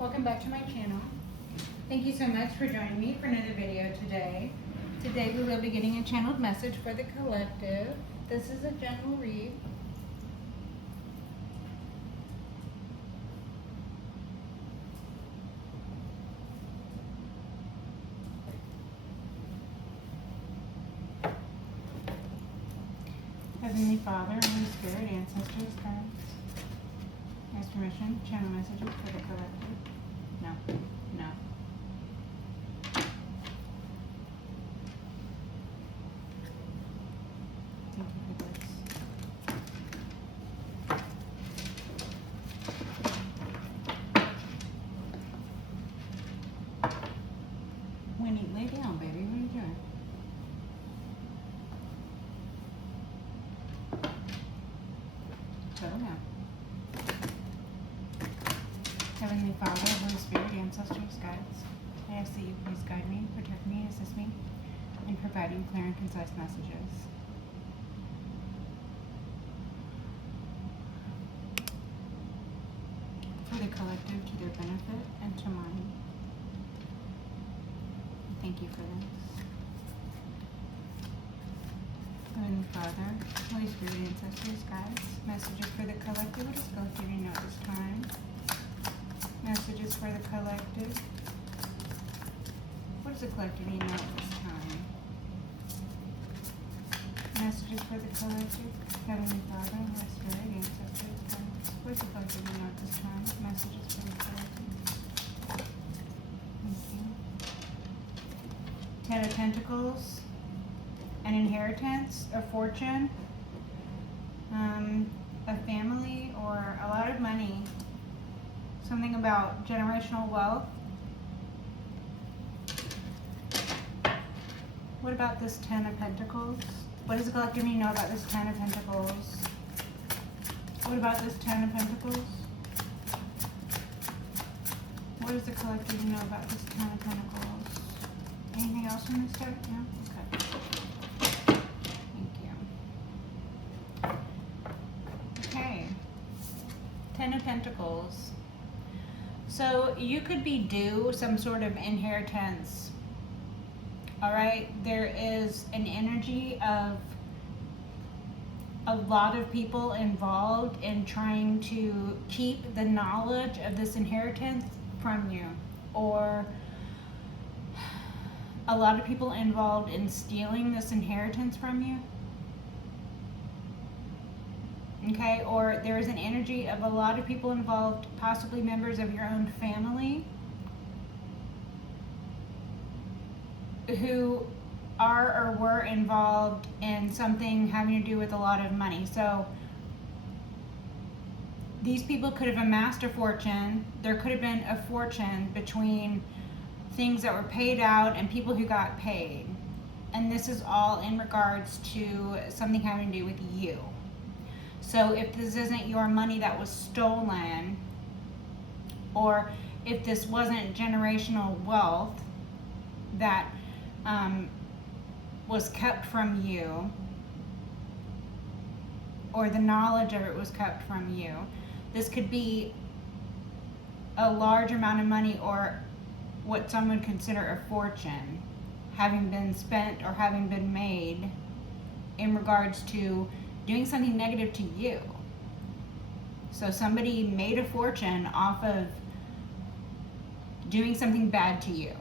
Welcome back to my channel. Thank you so much for joining me for another video today. Today we will be getting a channeled message for the collective. This is a general read. Heavenly Father, Holy Spirit, ancestors, guides. Ask permission, channel messages for the collective. No. Thank you for this. Winnie, lay down, baby. What are you doing? Settle down. Heavenly Father, Holy Spirit, ancestors, guides, I ask that you please guide me, protect me, assist me in providing clear and concise messages. For the collective, to their benefit and to mine. Thank you for this. Heavenly Father, Holy Spirit, ancestors, guides, messages for the collective. What does collective need to know at this time? Messages for the collective. What does the collective need to know at this time? Messages for the collective. Heavenly Father, Holy Spirit, ancestors, guides. What does the collective need to know at this time? Messages for the collective. Thank you. Ten of Pentacles. An inheritance, a fortune, a family, or a lot of money. Something about generational wealth. What about this Ten of Pentacles? What does the collective need to know about this Ten of Pentacles? What about this Ten of Pentacles? What does the collective need to know about this Ten of Pentacles? Anything else in this deck? No? Okay. Okay, Ten of Pentacles. So you could be due some sort of inheritance. All right, there is an energy of a lot of people involved in trying to keep the knowledge of this inheritance from you, or a lot of people involved in stealing this inheritance from you. Okay, or there is an energy of a lot of people involved, possibly members of your own family, who are or were involved in something having to do with a lot of money. So these people could have amassed a fortune. There could have been a fortune between things that were paid out and people who got paid. And this is all in regards to something having to do with you. So if this isn't your money that was stolen, or if this wasn't generational wealth that was kept from you, or the knowledge of it was kept from you, this could be a large amount of money, or what some would consider a fortune, having been spent or having been made in regards to doing something negative to you. So somebody made a fortune off of doing something bad to you,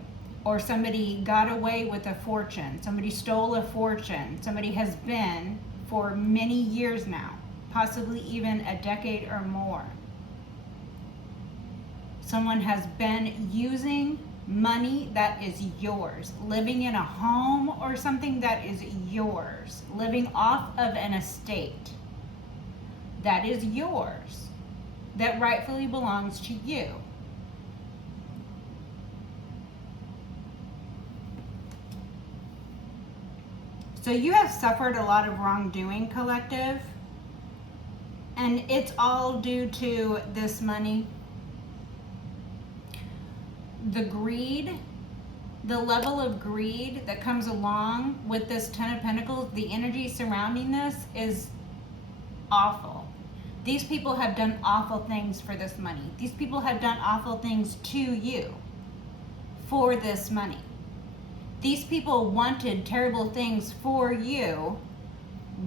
or somebody got away with a fortune, somebody stole a fortune. Somebody has been for many years now, possibly even a decade or more. Someone has been using money that is yours, living in a home or something that is yours, living off of an estate that is yours, that rightfully belongs to you. So you have suffered a lot of wrongdoing, collective, and it's all due to this money. The greed, the level of greed that comes along with this Ten of Pentacles, the energy surrounding this is awful. These people have done awful things for this money. These people have done awful things to you for this money. These people wanted terrible things for you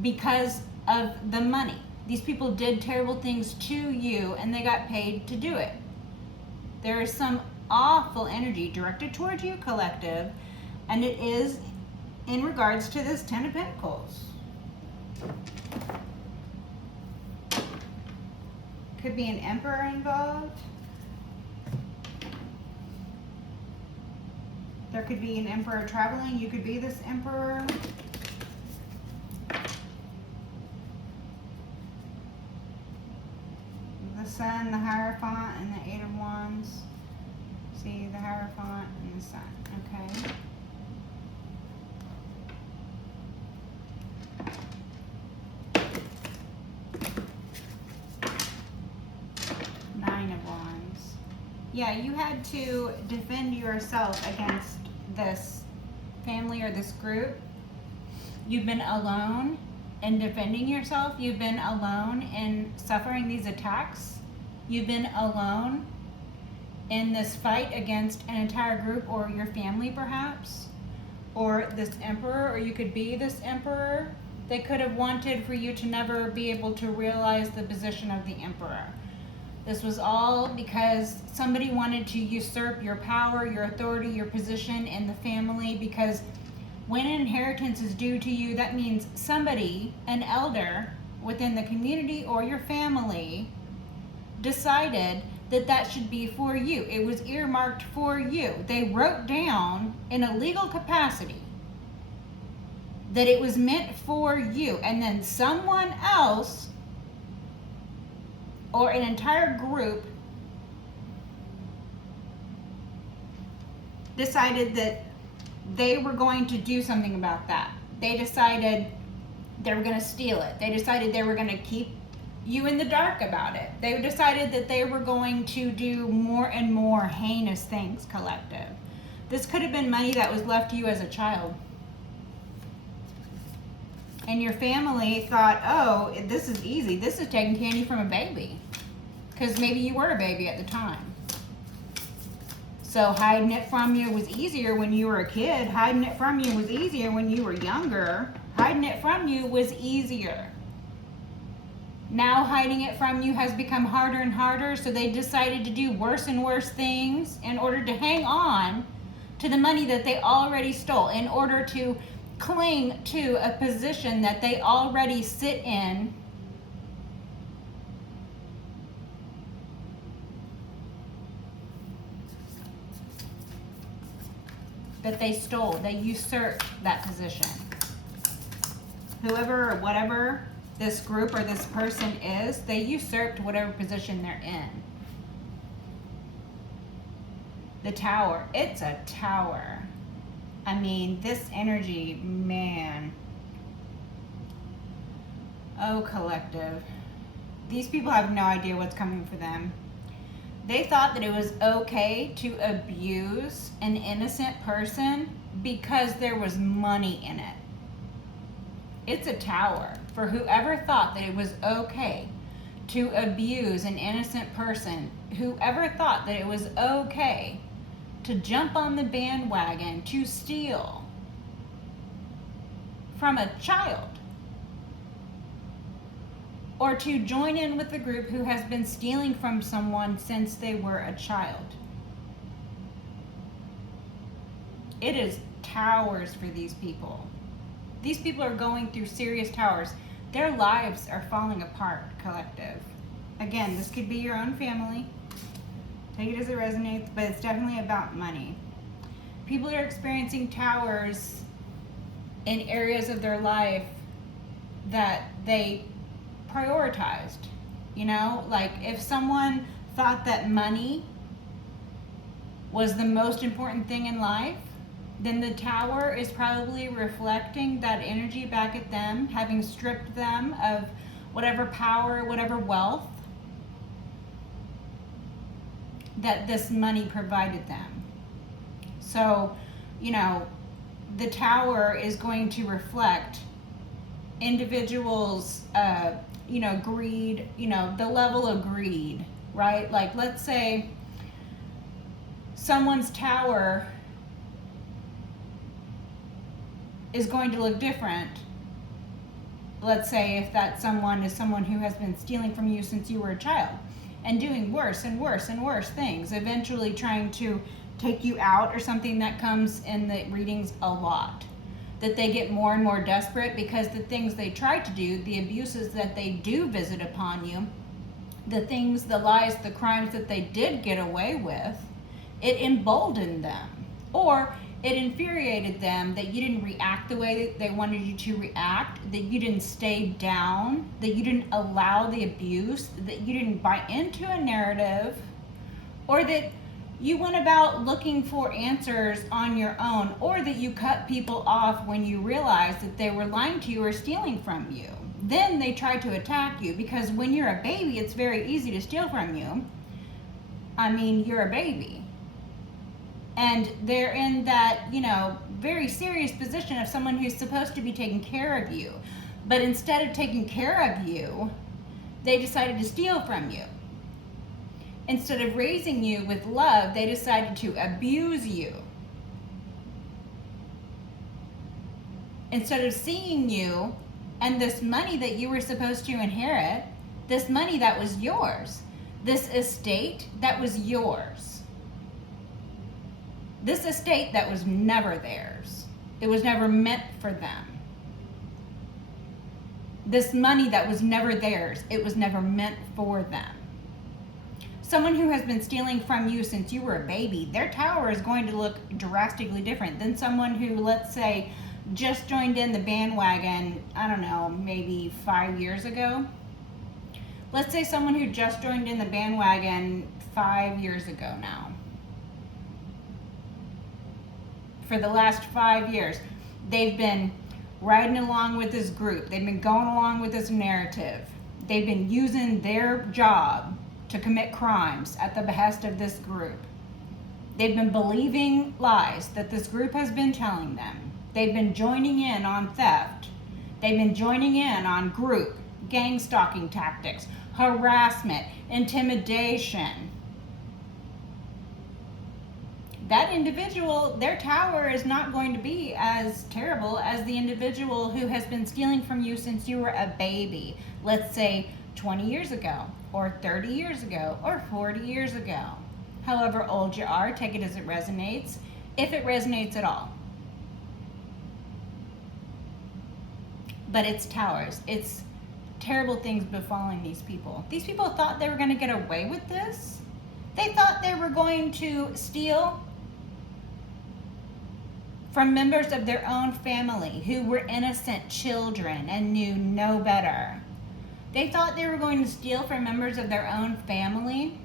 because of the money. These people did terrible things to you and they got paid to do it. There is some awful energy directed towards you, collective, and it is in regards to this Ten of Pentacles. Could be an Emperor involved. There could be an Emperor traveling. You could be this Emperor. The Sun, the Hierophant, and the Eight of Wands. See, the Hierophant and the Sun. Okay. Nine of Wands. Yeah, you had to defend yourself against this family or this group. You've been alone in defending yourself. You've been alone in suffering these attacks. You've been alone in this fight against an entire group or your family perhaps, or this Emperor, or you could be this Emperor. They could have wanted for you to never be able to realize the position of the Emperor. This was all because somebody wanted to usurp your power, your authority, your position in the family, because when an inheritance is due to you, that means somebody, an elder within the community or your family, decided that that should be for you. It was earmarked for you. They wrote down in a legal capacity that it was meant for you, and then someone else or an entire group decided that they were going to do something about that. They decided they were going to steal it. They decided they were going to keep you in the dark about it. They decided that they were going to do more and more heinous things, collective. This could have been money that was left to you as a child. And your family thought, oh, this is easy. This is taking candy from a baby. Because maybe you were a baby at the time. So hiding it from you was easier when you were a kid. Hiding it from you was easier when you were younger. Hiding it from you was easier. Now hiding it from you has become harder and harder, so they decided to do worse and worse things in order to hang on to the money that they already stole, in order to cling to a position that they already sit in that they stole. They usurped that position. Whoever or whatever this group or this person is, they usurped whatever position they're in. The Tower. It's a tower. I mean, this energy, man. Oh, collective. These people have no idea what's coming for them. They thought that it was okay to abuse an innocent person because there was money in it. It's a tower. For whoever thought that it was okay to abuse an innocent person, whoever thought that it was okay to jump on the bandwagon to steal from a child, or to join in with the group who has been stealing from someone since they were a child. It is towers for these people. These people are going through serious towers. Their lives are falling apart, collective. Again, this could be your own family. Take it as it resonates, but it's definitely about money. People are experiencing towers in areas of their life that they prioritized. You know, like if someone thought that money was the most important thing in life, then the Tower is probably reflecting that energy back at them, having stripped them of whatever power, whatever wealth that this money provided them. So, you know, the Tower is going to reflect individuals, greed, the level of greed, right? Like, let's say someone's tower is going to look different. Let's say if that someone is someone who has been stealing from you since you were a child and doing worse and worse and worse things, eventually trying to take you out, or something that comes in the readings a lot. That they get more and more desperate because the things they try to do, the abuses that they do visit upon you, the things, the lies, the crimes that they did get away with, it emboldened them. Or it infuriated them that you didn't react the way that they wanted you to react, that you didn't stay down, that you didn't allow the abuse, that you didn't buy into a narrative, or that you went about looking for answers on your own, or that you cut people off when you realized that they were lying to you or stealing from you. Then they tried to attack you, because when you're a baby, it's very easy to steal from you. I mean, you're a baby. And they're in that, very serious position of someone who's supposed to be taking care of you. But instead of taking care of you, they decided to steal from you. Instead of raising you with love, they decided to abuse you. Instead of seeing you and this money that you were supposed to inherit, this money that was yours, this estate that was yours. This estate that was never theirs. It was never meant for them. This money that was never theirs. It was never meant for them. Someone who has been stealing from you since you were a baby, their tower is going to look drastically different than someone who, let's say, just joined in the bandwagon, I don't know, maybe 5 years ago. Let's say someone who just joined in the bandwagon 5 years ago now. For the last 5 years, they've been riding along with this group. They've been going along with this narrative. They've been using their job to commit crimes at the behest of this group. They've been believing lies that this group has been telling them. They've been joining in on theft. They've been joining in on group gang stalking tactics, harassment, intimidation. That individual, their tower is not going to be as terrible as the individual who has been stealing from you since you were a baby. Let's say 20 years ago, or 30 years ago, or 40 years ago. However old you are, take it as it resonates, if it resonates at all. But it's towers. It's terrible things befalling these people. These people thought they were going to get away with this. They thought they were going to steal from members of their own family who were innocent children and knew no better. They thought they were going to steal from members of their own family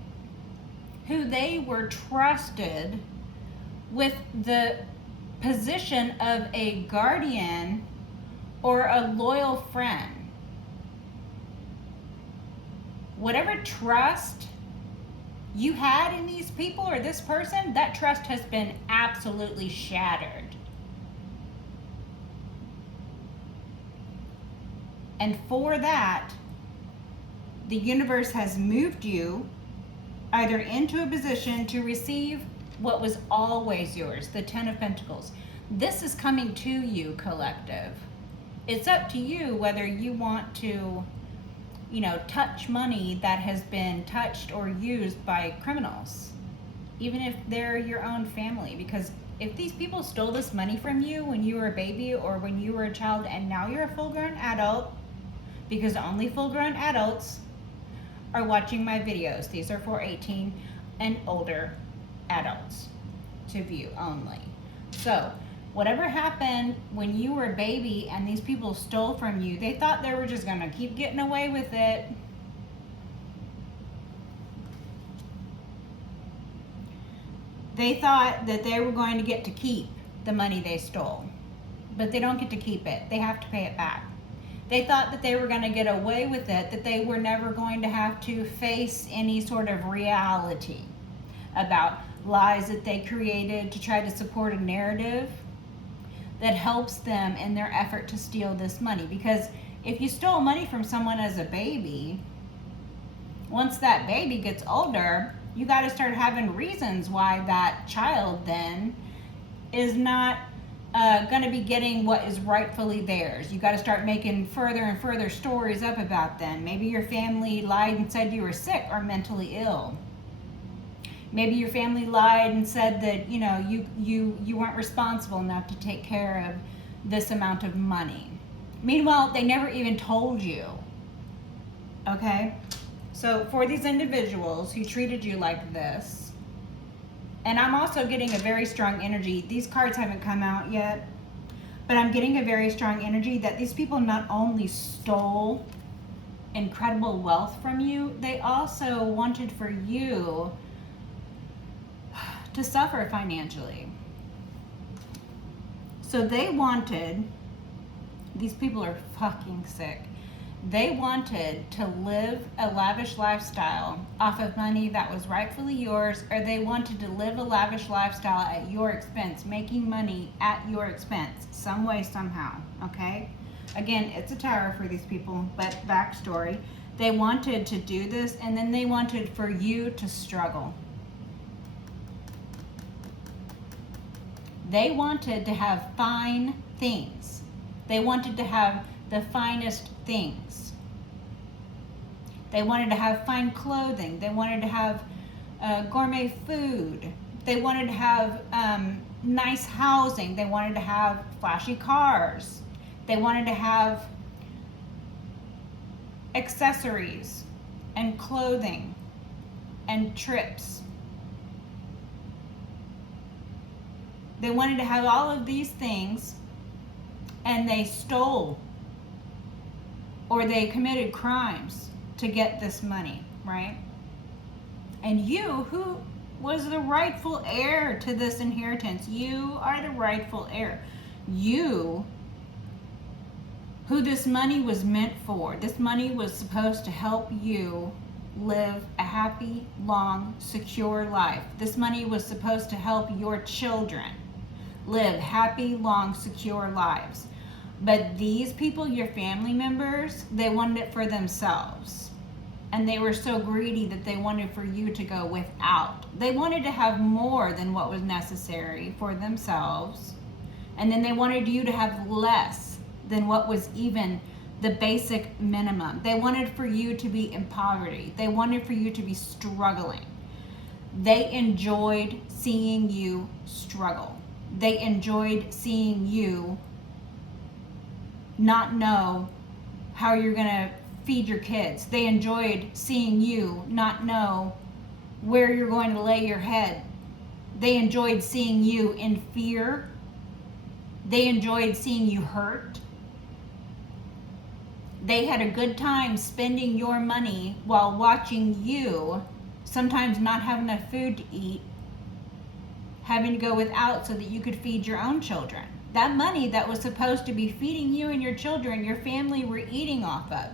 who they were trusted with the position of a guardian or a loyal friend. Whatever trust you had in these people or this person, that trust has been absolutely shattered. And for that, the universe has moved you either into a position to receive what was always yours, the Ten of Pentacles. This is coming to you, collective. It's up to you whether you want to, touch money that has been touched or used by criminals, even if they're your own family. Because if these people stole this money from you when you were a baby or when you were a child and now you're a full-grown adult, because only full-grown adults are watching my videos. These are for 18 and older adults to view only. So whatever happened when you were a baby and these people stole from you, they thought they were just going to keep getting away with it. They thought that they were going to get to keep the money they stole, but they don't get to keep it. They have to pay it back. They thought that they were going to get away with it, that they were never going to have to face any sort of reality about lies that they created to try to support a narrative that helps them in their effort to steal this money. Because if you stole money from someone as a baby, once that baby gets older, you got to start having reasons why that child then is not going to be getting what is rightfully theirs. You got to start making further and further stories up about them. Maybe your family lied and said you were sick or mentally ill. Maybe your family lied and said that, you know, you weren't responsible enough to take care of this amount of money. Meanwhile, they never even told you. Okay? So for these individuals who treated you like this, and I'm also getting a very strong energy. These cards haven't come out yet, but I'm getting a very strong energy that these people not only stole incredible wealth from you, they also wanted for you to suffer financially. So they wanted, these people are fucking sick. They wanted to live a lavish lifestyle off of money that was rightfully yours, or they wanted to live a lavish lifestyle at your expense, making money at your expense, some way, somehow, okay? Again, it's a tower for these people, but backstory. They wanted to do this, and then they wanted for you to struggle. They wanted to have fine things. They wanted to have the finest things. They wanted to have fine clothing. They wanted to have gourmet food. They wanted to have nice housing. They wanted to have flashy cars. They wanted to have accessories and clothing and trips. They wanted to have all of these things, and they stole or they committed crimes to get this money, right? And you, who was the rightful heir to this inheritance, you are the rightful heir. You, who this money was meant for, this money was supposed to help you live a happy, long, secure life. This money was supposed to help your children live happy, long, secure lives. But these people, your family members, they wanted it for themselves. And they were so greedy that they wanted for you to go without. They wanted to have more than what was necessary for themselves. And then they wanted you to have less than what was even the basic minimum. They wanted for you to be in poverty. They wanted for you to be struggling. They enjoyed seeing you struggle. They enjoyed seeing you not know how you're going to feed your kids. They enjoyed seeing you not know where you're going to lay your head. They enjoyed seeing you in fear. They enjoyed seeing you hurt. They had a good time spending your money while watching you sometimes not have enough food to eat, having to go without so that you could feed your own children. That money that was supposed to be feeding you and your children, your family were eating off of.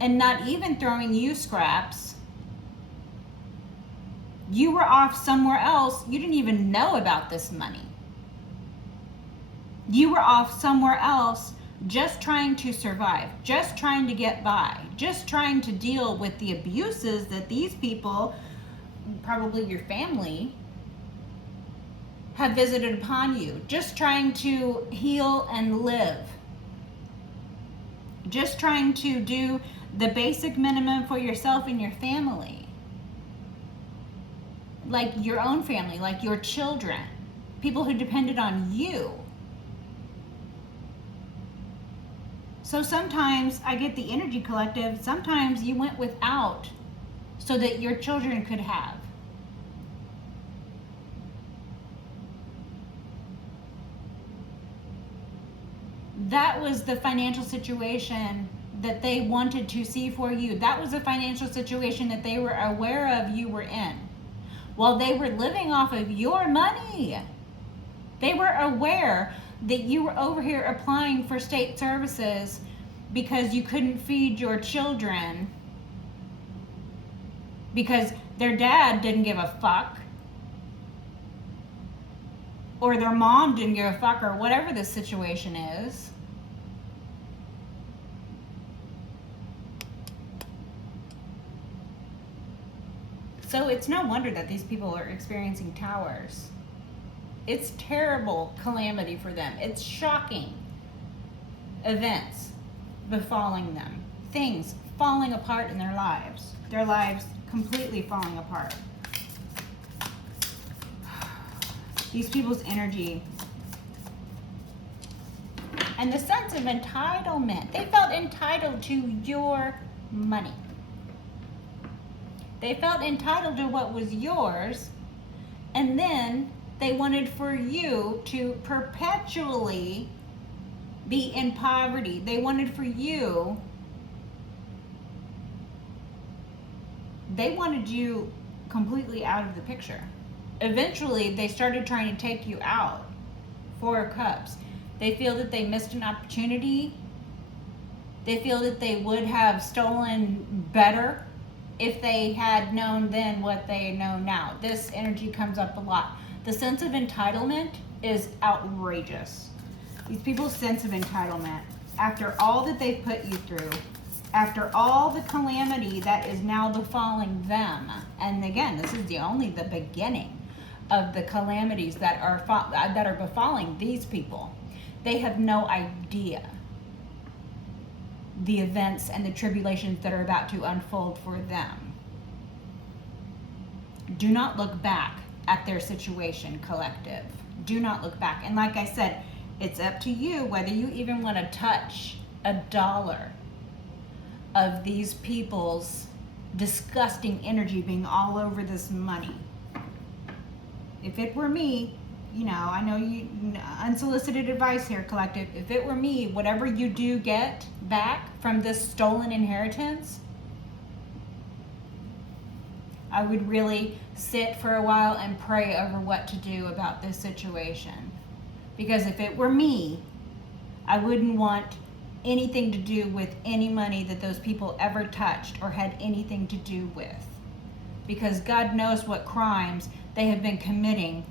And not even throwing you scraps. You were off somewhere else. You didn't even know about this money. You were off somewhere else just trying to survive, just trying to get by, just trying to deal with the abuses that these people, probably your family, have visited upon you, just trying to heal and live, just trying to do the basic minimum for yourself and your family, like your own family, like your children, people who depended on you. So sometimes I get the energy collective, sometimes you went without so that your children could have. That was the financial situation that they wanted to see for you. That was the financial situation that they were aware of you were in. While they were living off of your money, they were aware that you were over here applying for state services because you couldn't feed your children because their dad didn't give a fuck, or their mom didn't give a fuck, or whatever the situation is. So it's no wonder that these people are experiencing towers. It's terrible calamity for them. It's shocking events befalling them. Things falling apart in their lives. Their lives completely falling apart. These people's energy. And the sense of entitlement. They felt entitled to your money. They felt entitled to what was yours. And then they wanted for you to perpetually be in poverty. They wanted for you, they wanted you completely out of the picture. Eventually, they started trying to take you out. Four of Cups. They feel that they missed an opportunity. They feel that they would have stolen better if they had known then what they know now. This energy comes up a lot. The sense of entitlement is outrageous. These people's sense of entitlement, after all that they've put you through, after all the calamity that is now befalling them, and again, this is only the beginning of the calamities that are befalling these people. They have no idea the events and the tribulations that are about to unfold for them. Do not look back at their situation, collective. Do not look back. And like I said, it's up to you whether you even want to touch a dollar of these people's disgusting energy being all over this money. If it were me, I know you, unsolicited advice here, collective. If it were me, whatever you do get back from this stolen inheritance, I would really sit for a while and pray over what to do about this situation. Because if it were me, I wouldn't want anything to do with any money that those people ever touched or had anything to do with. Because God knows what crimes they have been committing.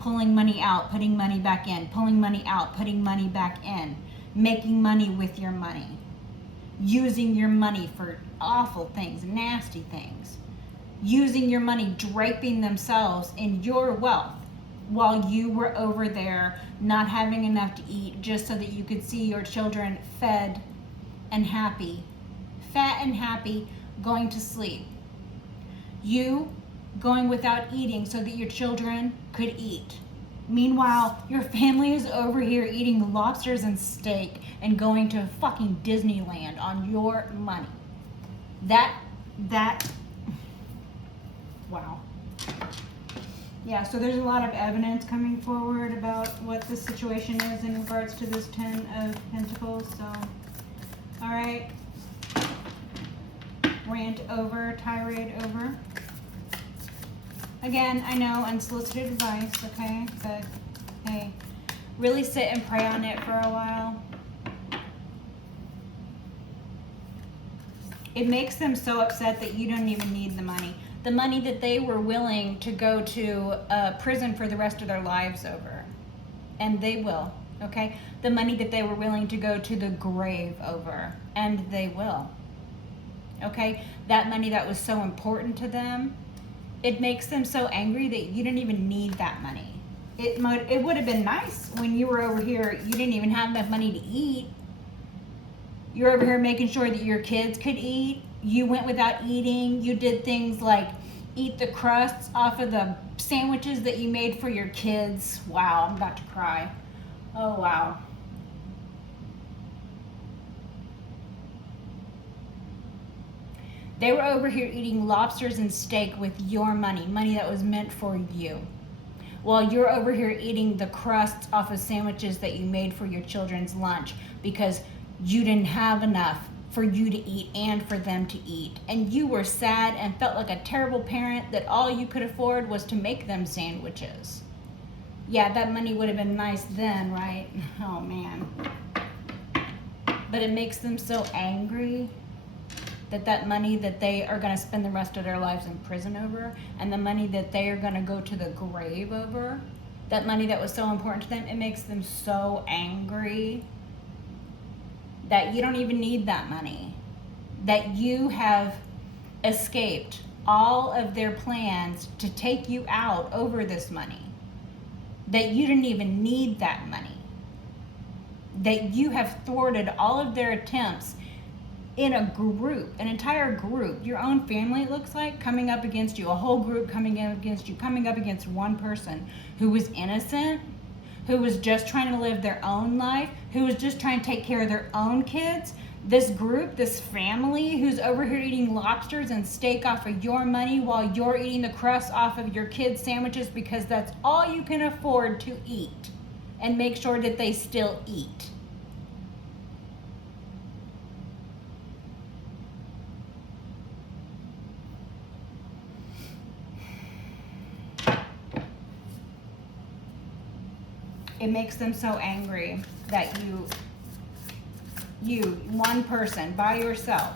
Pulling money out, putting money back in, pulling money out, putting money back in, making money with your money, using your money for awful things, nasty things, using your money, draping themselves in your wealth while you were over there not having enough to eat just so that you could see your children fed and happy, fat and happy, going to sleep. You going without eating so that your children could eat. Meanwhile, your family is over here eating lobsters and steak and going to fucking Disneyland on your money. That, wow. Yeah, so there's a lot of evidence coming forward about what the situation is in regards to this 10 of Pentacles. So, all right. Rant over, tirade over. Again, I know, unsolicited advice, okay? But, hey, really sit and pray on it for a while. It makes them so upset that you don't even need the money. The money that they were willing to go to prison for the rest of their lives over. And they will, okay? The money that they were willing to go to the grave over. And they will. Okay? That money that was so important to them, it makes them so angry that you didn't even need that money. It would have been nice when you were over here, you didn't even have enough money to eat. You're over here making sure that your kids could eat. You went without eating. You did things like eat the crusts off of the sandwiches that you made for your kids. Wow, I'm about to cry. Oh, wow. They were over here eating lobsters and steak with your money, money that was meant for you. While you're over here eating the crusts off of sandwiches that you made for your children's lunch because you didn't have enough for you to eat and for them to eat. And you were sad and felt like a terrible parent that all you could afford was to make them sandwiches. Yeah, that money would have been nice then, right? Oh, man. But it makes them so angry that money that they are going to spend the rest of their lives in prison over, and the money that they are going to go to the grave over, that money that was so important to them, it makes them so angry that you don't even need that money, that you have escaped all of their plans to take you out over this money, that you didn't even need that money, that you have thwarted all of their attempts in a group, an entire group, your own family, it looks like, coming up against you, a whole group coming up against you, coming up against one person who was innocent, who was just trying to live their own life, who was just trying to take care of their own kids. This group, this family who's over here eating lobsters and steak off of your money while you're eating the crust off of your kids' sandwiches because that's all you can afford to eat, and make sure that they still eat. It makes them so angry that you, one person by yourself,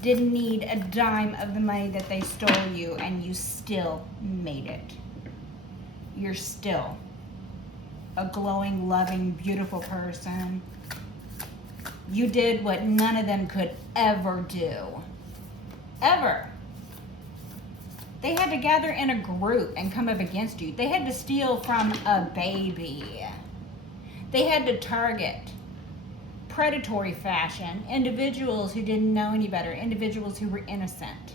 didn't need a dime of the money that they stole you, and you still made it. You're still a glowing, loving, beautiful person. You did what none of them could ever do. Ever. They had to gather in a group and come up against you. They had to steal from a baby. They had to target, predatory fashion, individuals who didn't know any better, individuals who were innocent.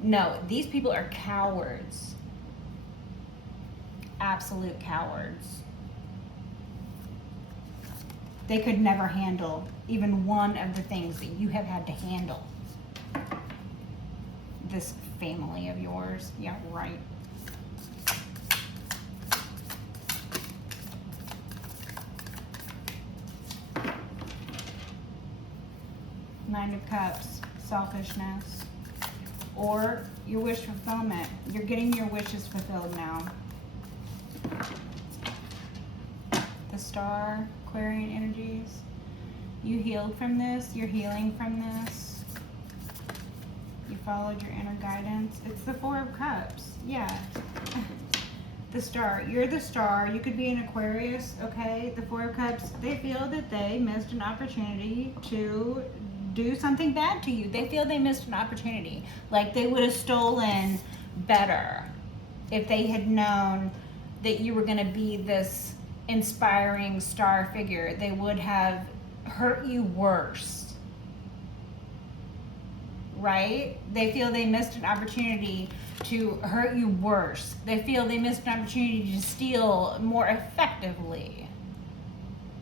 No, these people are cowards. Absolute cowards. They could never handle even one of the things that you have had to handle. This family of yours. Yeah, right. Nine of Cups, selfishness, or your wish fulfillment. You're getting your wishes fulfilled now. The Star, Aquarian energies. You healed from this. You're healing from this. You followed your inner guidance. It's the Four of Cups. Yeah. The Star. You're the Star. You could be an Aquarius, okay? The Four of Cups, they feel that they missed an opportunity to do something bad to you. They feel they missed an opportunity. Like they would have stolen better if they had known that you were going to be this inspiring star figure. They would have hurt you worse. Right? They feel they missed an opportunity to hurt you worse. They feel they missed an opportunity to steal more effectively.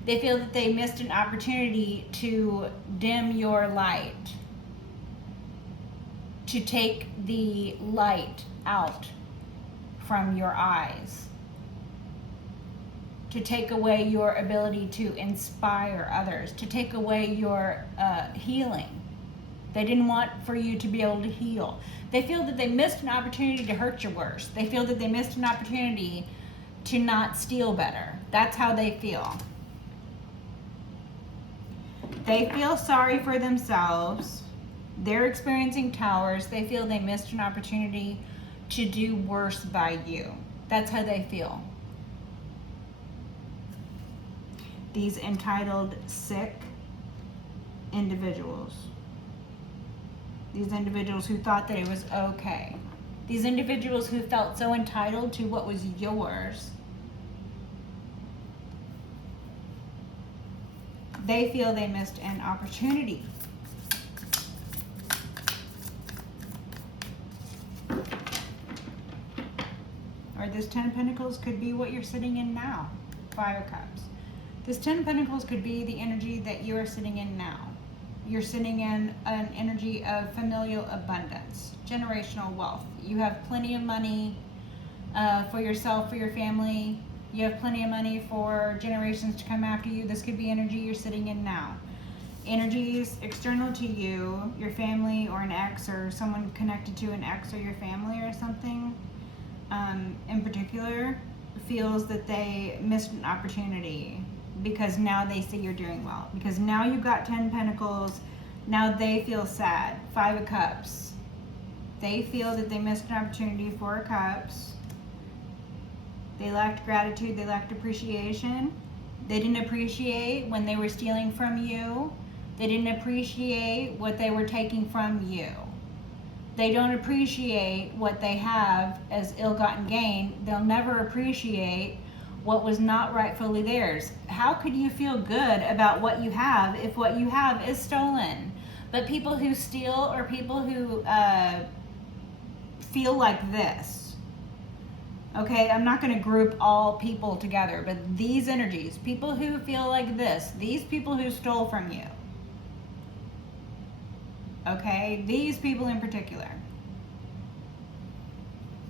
They feel that they missed an opportunity to dim your light, to take the light out from your eyes, to take away your ability to inspire others, to take away your healing. They didn't want for you to be able to heal. They feel that they missed an opportunity to hurt you worse. They feel that they missed an opportunity to not steal better. That's how they feel. They feel sorry for themselves. They're experiencing towers. They feel they missed an opportunity to do worse by you. That's how they feel. These entitled, sick individuals. These individuals who thought that it was okay. These individuals who felt so entitled to what was yours. They feel they missed an opportunity. Or this Ten of Pentacles could be what you're sitting in now. Five of Cups. This Ten of Pentacles could be the energy that you are sitting in now. You're sitting in an energy of familial abundance, generational wealth. You have plenty of money for yourself, for your family. You have plenty of money for generations to come after you. This could be energy you're sitting in now. Energies external to you, your family or an ex or someone connected to an ex or your family or something in particular feels that they missed an opportunity because now they see you're doing well. Because now you've got 10 Pentacles, now they feel sad. Five of Cups. They feel that they missed an opportunity. Four of Cups. They lacked gratitude, they lacked appreciation. They didn't appreciate when they were stealing from you. They didn't appreciate what they were taking from you. They don't appreciate what they have as ill-gotten gain. They'll never appreciate what was not rightfully theirs. How could you feel good about what you have if what you have is stolen? But people who steal, or people who feel like this, okay, I'm not going to group all people together, but these energies, people who feel like this, these people who stole from you, okay, these people in particular,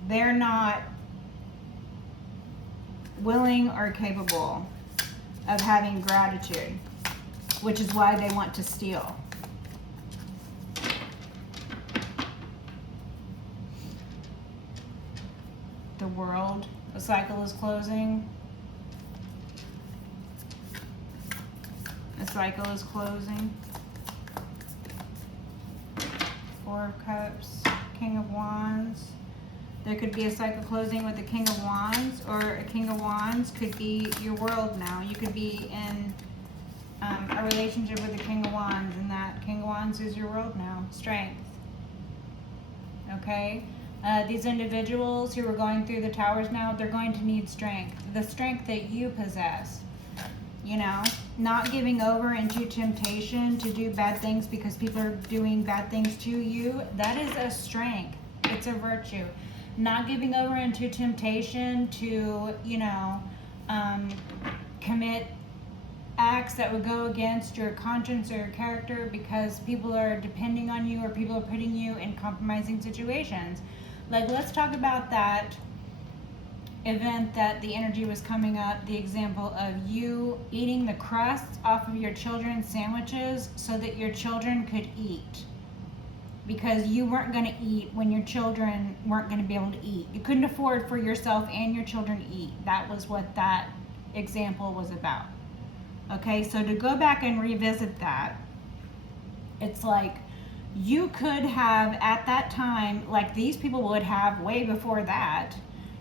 they're not willing or capable of having gratitude, which is why they want to steal. The world, a cycle is closing. A cycle is closing. Four of Cups, King of Wands. There could be a cycle closing with the King of Wands, or a King of Wands could be your world now. You could be in a relationship with the King of Wands, and that King of Wands is your world now. Strength. Okay? These individuals who are going through the towers now, they're going to need strength. The strength that you possess. You know, not giving over into temptation to do bad things because people are doing bad things to you. That is a strength. It's a virtue. Not giving over into temptation to, you know, commit acts that would go against your conscience or your character because people are depending on you, or people are putting you in compromising situations. Like, let's talk about that event that the energy was coming up, the example of you eating the crusts off of your children's sandwiches so that your children could eat. Because you weren't going to eat when your children weren't going to be able to eat. You couldn't afford for yourself and your children to eat. That was what that example was about. Okay, so to go back and revisit that, it's like you could have at that time, like these people would have way before that,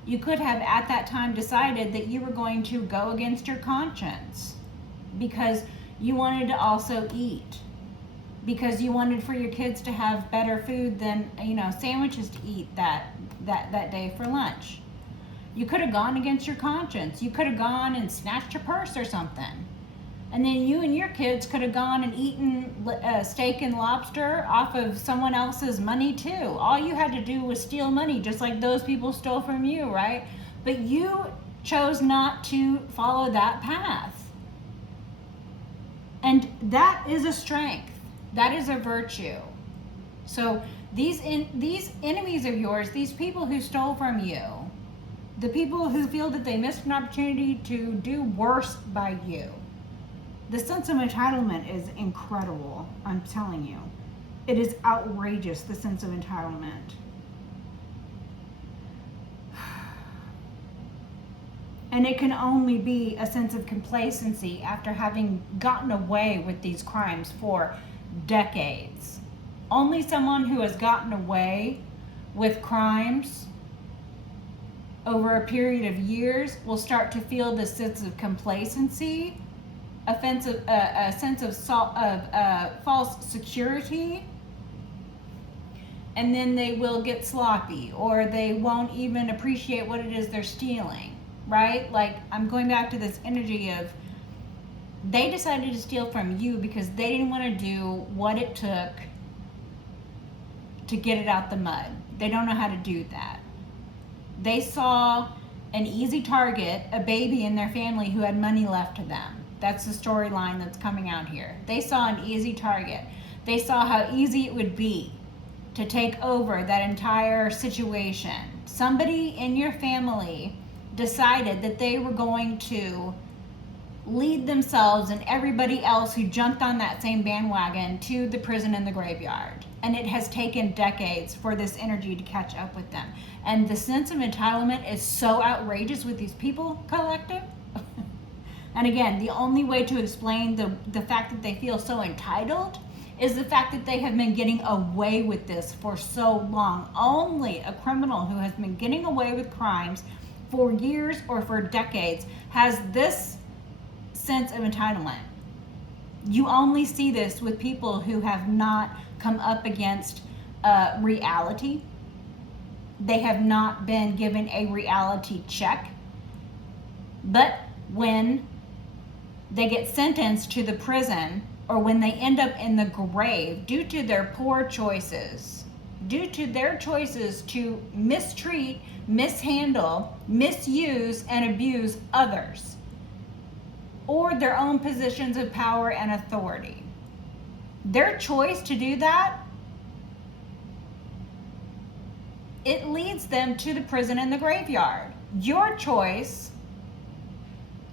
you could have at that time decided that you were going to go against your conscience because you wanted to also eat. Because you wanted for your kids to have better food than, you know, sandwiches to eat that day for lunch. You could have gone against your conscience. You could have gone and snatched your purse or something. And then you and your kids could have gone and eaten steak and lobster off of someone else's money too. All you had to do was steal money, just like those people stole from you, right? But you chose not to follow that path. And that is a strength. That is a virtue. So these enemies of yours, these people who stole from you, the people who feel that they missed an opportunity to do worse by you, the sense of entitlement is incredible, I'm telling you. It is outrageous, the sense of entitlement. And it can only be a sense of complacency after having gotten away with these crimes for decades. Only someone who has gotten away with crimes over a period of years will start to feel this sense of complacency, a sense of false security, and then they will get sloppy, or they won't even appreciate what it is they're stealing, right? Like, I'm going back to this energy of they decided to steal from you because they didn't want to do what it took to get it out the mud. They don't know how to do that. They saw an easy target, a baby in their family who had money left to them. That's the storyline that's coming out here. They saw an easy target. They saw how easy it would be to take over that entire situation. Somebody in your family decided that they were going to lead themselves and everybody else who jumped on that same bandwagon to the prison and the graveyard. And it has taken decades for this energy to catch up with them. And the sense of entitlement is so outrageous with these people collective. And again, the only way to explain the fact that they feel so entitled is the fact that they have been getting away with this for so long. Only a criminal who has been getting away with crimes for years or for decades has this sense of entitlement. You only see this with people who have not come up against reality. They have not been given a reality check. But when they get sentenced to the prison, or when they end up in the grave due to their poor choices, due to their choices to mistreat, mishandle, misuse, and abuse others, or their own positions of power and authority, their choice to do that, it leads them to the prison and the graveyard. Your choice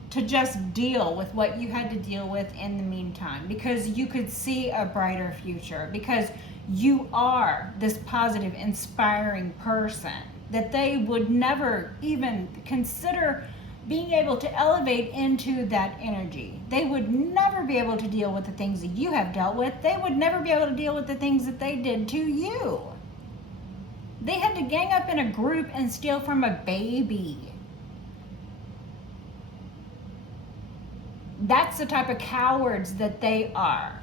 to just deal with what you had to deal with in the meantime, because you could see a brighter future, because you are this positive, inspiring person that they would never even consider being able to elevate into that energy. They would never be able to deal with the things that you have dealt with. They would never be able to deal with the things that they did to you. They had to gang up in a group and steal from a baby. That's the type of cowards that they are.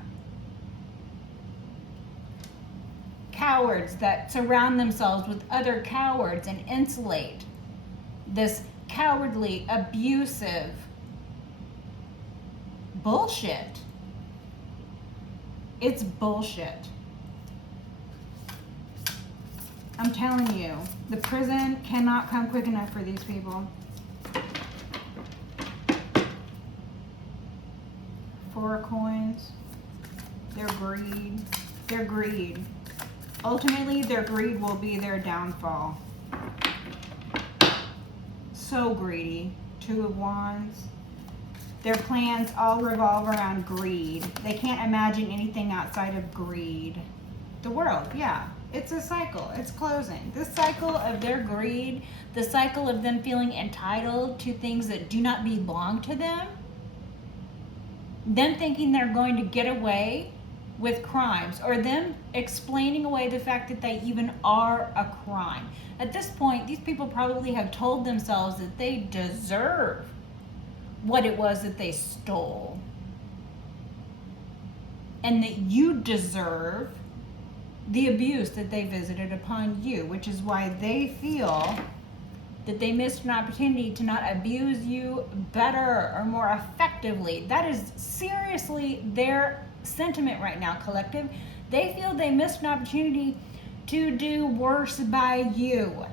Cowards that surround themselves with other cowards and insulate this cowardly, abusive bullshit. It's bullshit. I'm telling you, the prison cannot come quick enough for these people. 4 of coins. Their greed. Their greed. Ultimately, their greed will be their downfall. So greedy. 2 of wands. Their plans all revolve around greed. They can't imagine anything outside of greed. The world, yeah. It's a cycle. It's closing. This cycle of their greed, the cycle of them feeling entitled to things that do not belong to them, them thinking they're going to get away with crimes, or them explaining away the fact that they even are a crime. At this point, these people probably have told themselves that they deserve what it was that they stole, and that you deserve the abuse that they visited upon you, which is why they feel that they missed an opportunity to not abuse you better or more effectively. That is seriously their sentiment right now, collective. They feel they missed an opportunity to do worse by you.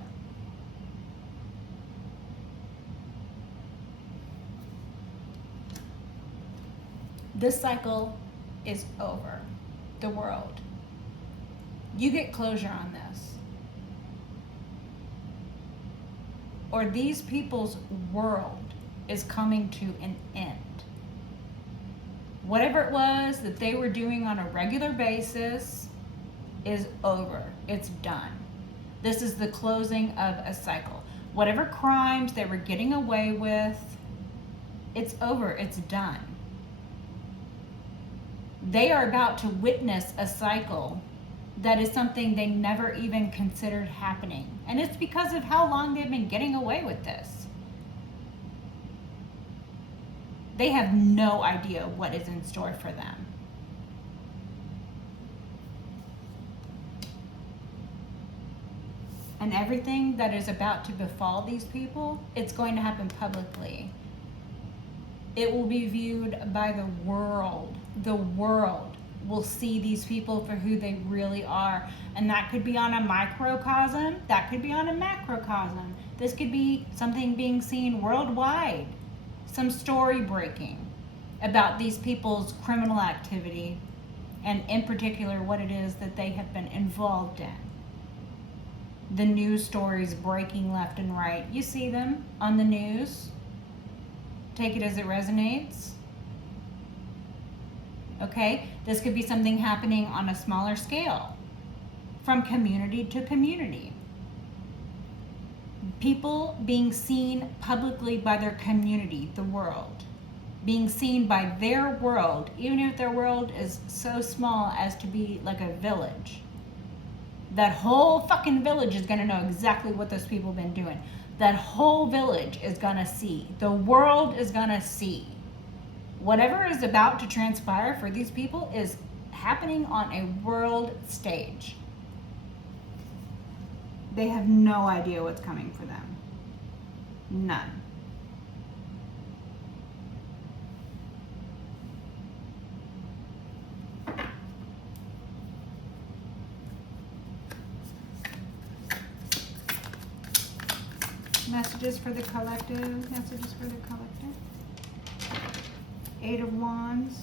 This cycle is over. The world. You get closure on this. Or these people's world is coming to an end. Whatever it was that they were doing on a regular basis is over. It's done. This is the closing of a cycle. Whatever crimes they were getting away with, it's over. It's done. They are about to witness a cycle that is something they never even considered happening. And it's because of how long they've been getting away with this. They have no idea what is in store for them. And everything that is about to befall these people, it's going to happen publicly. It will be viewed by the world. The world will see these people for who they really are. And that could be on a microcosm. That could be on a macrocosm. This could be something being seen worldwide. Some story breaking about these people's criminal activity, and in particular what it is that they have been involved in. The news stories breaking left and right. You see them on the news. Take it as it resonates. Okay? This could be something happening on a smaller scale, from community to community. People being seen publicly by their community, the world. Being seen by their world, even if their world is so small as to be like a village. That whole fucking village is going to know exactly what those people have been doing. That whole village is going to see. The world is going to see. Whatever is about to transpire for these people is happening on a world stage. They have no idea what's coming for them. None. Messages for the collective. Messages for the collective. Eight of Wands.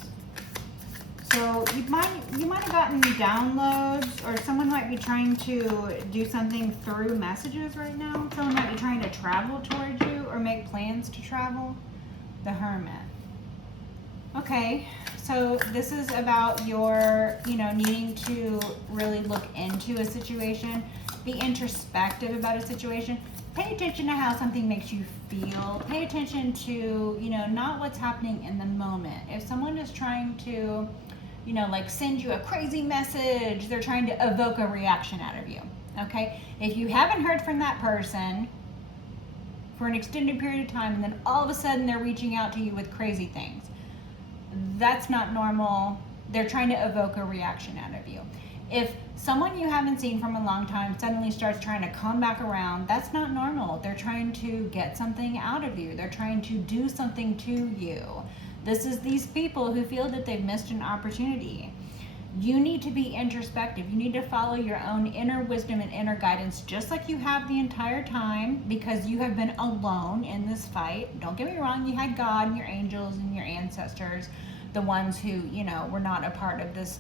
So you might have gotten downloads, or someone might be trying to do something through messages right now. Someone might be trying to travel towards you or make plans to travel. The Hermit. Okay, so this is about your, needing to really look into a situation, be introspective about a situation. Pay attention to how something makes you feel. Pay attention to, not what's happening in the moment. If someone is trying to, send you a crazy message, they're trying to evoke a reaction out of you, okay? If you haven't heard from that person for an extended period of time, and then all of a sudden they're reaching out to you with crazy things, that's not normal. They're trying to evoke a reaction out of you. If someone you haven't seen from a long time suddenly starts trying to come back around, that's not normal. They're trying to get something out of you. They're trying to do something to you. This is these people who feel that they've missed an opportunity. You need to be introspective. You need to follow your own inner wisdom and inner guidance, just like you have the entire time, because you have been alone in this fight. Don't get me wrong, you had God and your angels and your ancestors, the ones who, were not a part of this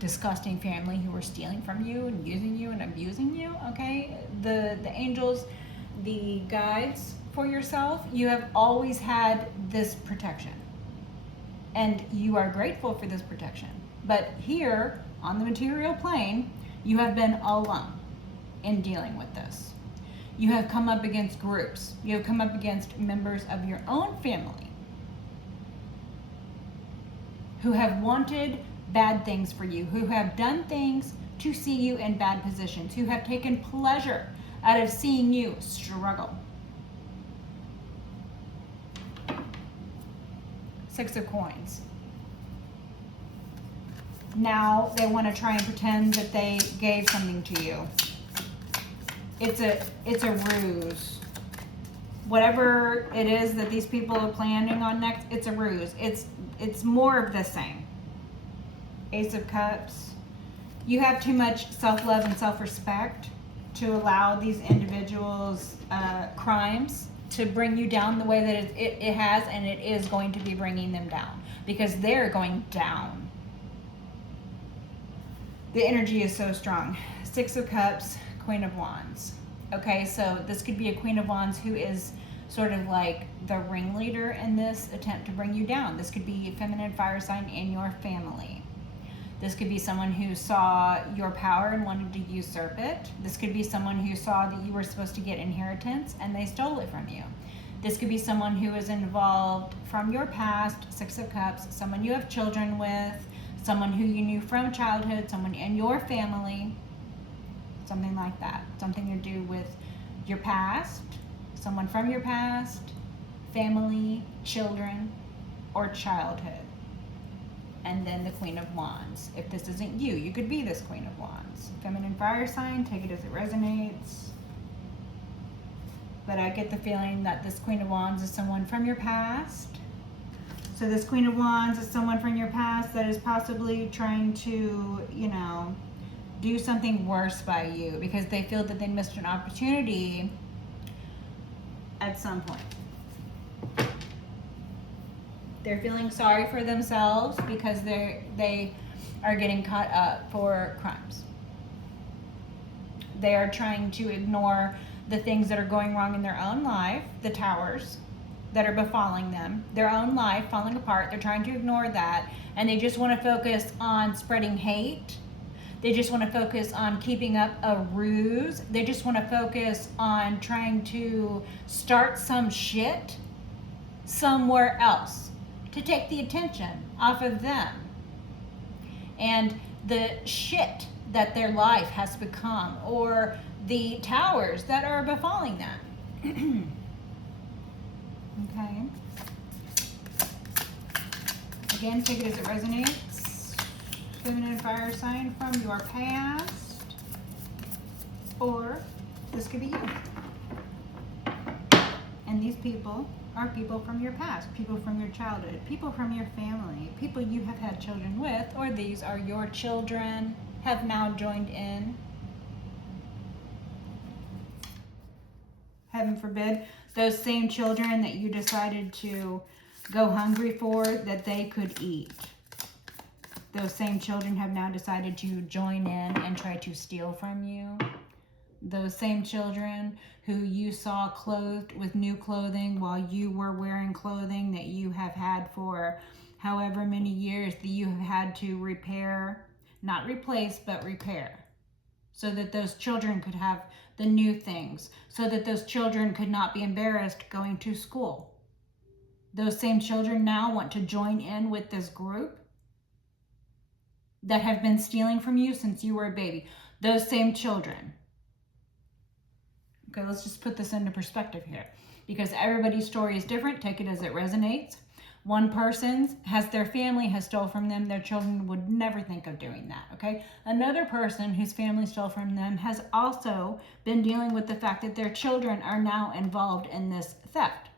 disgusting family who were stealing from you and using you and abusing you, okay? The angels, the guides for yourself, you have always had this protection. And you are grateful for this protection. But here, on the material plane, you have been alone in dealing with this. You have come up against groups. You have come up against members of your own family who have wanted bad things for you, who have done things to see you in bad positions, who have taken pleasure out of seeing you struggle. Six of Coins. Now they want to try and pretend that they gave something to you. It's a ruse. Whatever it is that these people are planning on next, it's a ruse. It's more of the same. Ace of Cups. You have too much self-love and self-respect to allow these individuals' crimes to bring you down the way that it has, and it is going to be bringing them down because they're going down. The energy is so strong. Six of Cups, Queen of Wands. Okay, so this could be a Queen of Wands who is sort of like the ringleader in this attempt to bring you down. This could be a feminine fire sign in your family. This could be someone who saw your power and wanted to usurp it. This could be someone who saw that you were supposed to get inheritance and they stole it from you. This could be someone who is involved from your past, Six of Cups, someone you have children with, someone who you knew from childhood, someone in your family, something like that. Something to do with your past, someone from your past, family, children, or childhood. And then the Queen of Wands. If this isn't you, you could be this Queen of Wands. Feminine fire sign, take it as it resonates. But I get the feeling that this Queen of Wands is someone from your past. So this Queen of Wands is someone from your past that is possibly trying to, do something worse by you because they feel that they missed an opportunity at some point. They're feeling sorry for themselves because they are getting caught up for crimes. They are trying to ignore the things that are going wrong in their own life, the towers that are befalling them, their own life falling apart. They're trying to ignore that, and they just want to focus on spreading hate. They just want to focus on keeping up a ruse. They just want to focus on trying to start some shit somewhere else to take the attention off of them and the shit that their life has become, or the towers that are befalling them. Okay. Again, take it as it resonates. Feminine fire sign from your past. Or this could be you. And these people are people from your past, people from your childhood, people from your family, people you have had children with, or these are your children, have now joined in. Heaven forbid, those same children that you decided to go hungry for, that they could eat. Those same children have now decided to join in and try to steal from you. Those same children who you saw clothed with new clothing while you were wearing clothing that you have had for however many years that you have had to repair, not replace, but repair, so that those children could have the new things, so that those children could not be embarrassed going to school. Those same children now want to join in with this group that have been stealing from you since you were a baby. Those same children. Okay, let's just put this into perspective here, because everybody's story is different. Take it as it resonates. One person has their family has stole from them. Their children would never think of doing that, okay? Another person whose family stole from them has also been dealing with the fact that their children are now involved in this theft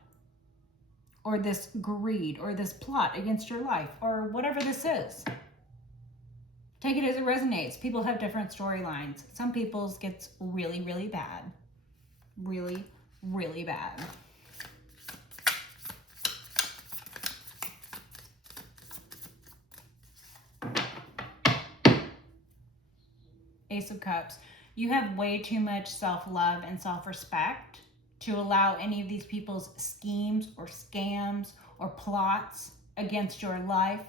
or this greed or this plot against your life or whatever this is. Take it as it resonates. People have different storylines. Some people's gets really, really bad. Really, really bad. Ace of Cups. You have way too much self-love and self-respect to allow any of these people's schemes or scams or plots against your life,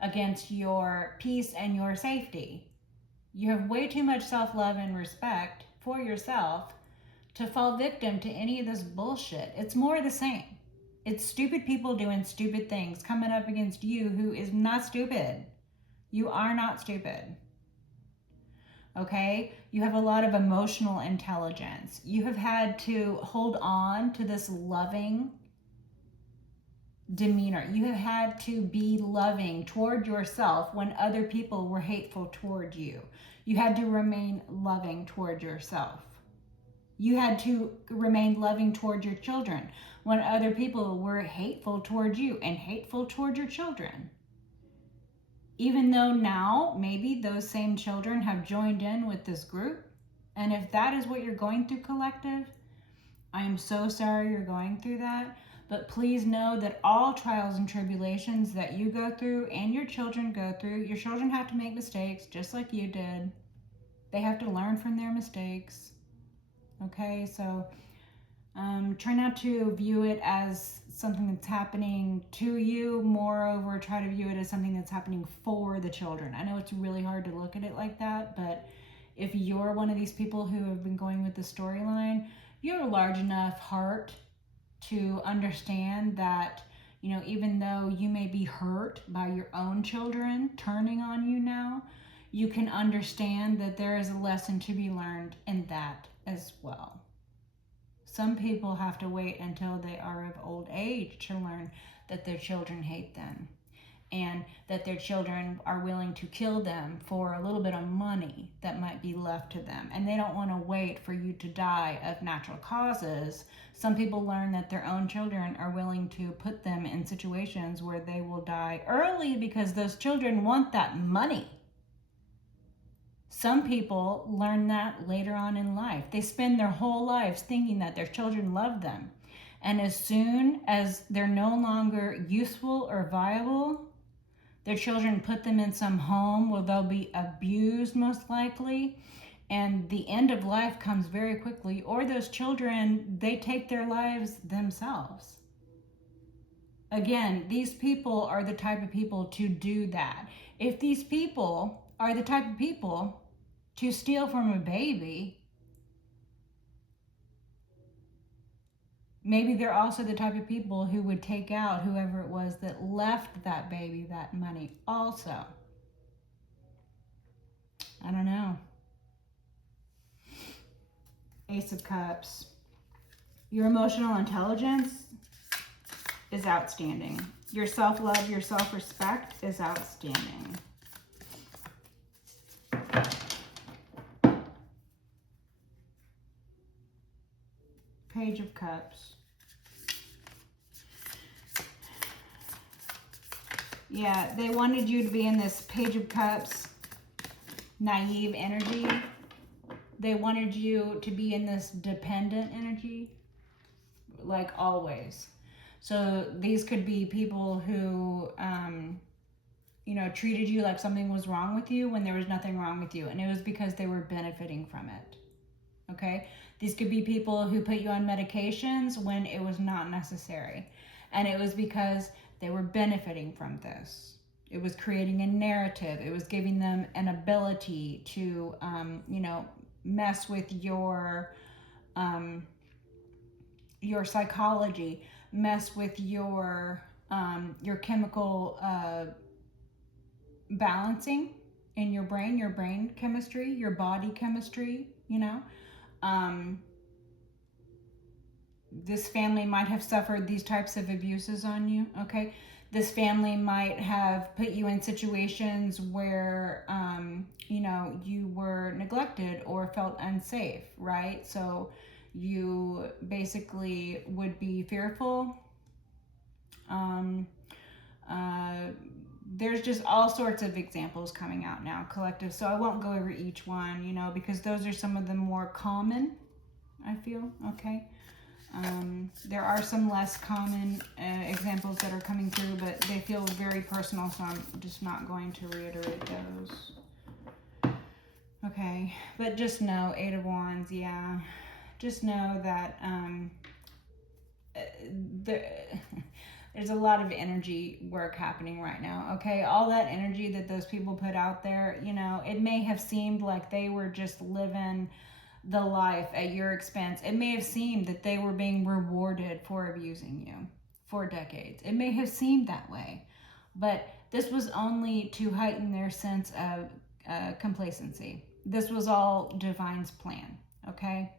against your peace and your safety. You have way too much self-love and respect for yourself to fall victim to any of this bullshit. It's more of the same. It's stupid people doing stupid things coming up against you who is not stupid. You are not stupid. Okay? You have a lot of emotional intelligence. You have had to hold on to this loving demeanor. You have had to be loving toward yourself when other people were hateful toward you. You had to remain loving toward yourself. You had to remain loving toward your children when other people were hateful toward you and hateful toward your children. Even though now maybe those same children have joined in with this group. And if that is what you're going through, collective, I am so sorry you're going through that. But please know that all trials and tribulations that you go through and your children go through, your children have to make mistakes just like you did. They have to learn from their mistakes. Okay, so try not to view it as something that's happening to you. Moreover, try to view it as something that's happening for the children. I know it's really hard to look at it like that, but if you're one of these people who have been going with the storyline, you have a large enough heart to understand that, you know, even though you may be hurt by your own children turning on you now, you can understand that there is a lesson to be learned in that as well. Some people have to wait until they are of old age to learn that their children hate them and that their children are willing to kill them for a little bit of money that might be left to them. And they don't want to wait for you to die of natural causes. Some people learn that their own children are willing to put them in situations where they will die early because those children want that money. Some people learn that later on in life. They spend their whole lives thinking that their children love them. And as soon as they're no longer useful or viable, their children put them in some home where they'll be abused most likely. And the end of life comes very quickly. Or those children, they take their lives themselves. Again, these people are the type of people to do that. If these people are the type of people to steal from a baby, maybe they're also the type of people who would take out whoever it was that left that baby that money also. I don't know. Ace of Cups. Your emotional intelligence is outstanding. Your self-love, your self-respect is outstanding. Page of Cups. Yeah, they wanted you to be in this Page of Cups naive energy. They wanted you to be in this dependent energy, like always. So these could be people who, you know, treated you like something was wrong with you when there was nothing wrong with you. And it was because they were benefiting from it. Okay? These could be people who put you on medications when it was not necessary. And it was because they were benefiting from this. It was creating a narrative. It was giving them an ability to, you know, mess with your psychology, mess with your chemical balancing in your brain chemistry, your body chemistry, you know. This family might have suffered these types of abuses on you, okay? This family might have put you in situations where, you know, you were neglected or felt unsafe, right? So you basically would be fearful. There's just all sorts of examples coming out now, collective. So I won't go over each one, you know, because those are some of the more common, I feel, okay? There are some less common examples that are coming through, but they feel very personal, so I'm just not going to reiterate those. Okay, but just know, Eight of Wands, yeah. Just know that there's a lot of energy work happening right now, okay? All that energy that those people put out there, you know, it may have seemed like they were just living the life at your expense. It may have seemed that they were being rewarded for abusing you for decades. It may have seemed that way, but this was only to heighten their sense of complacency. This was all divine's plan, okay?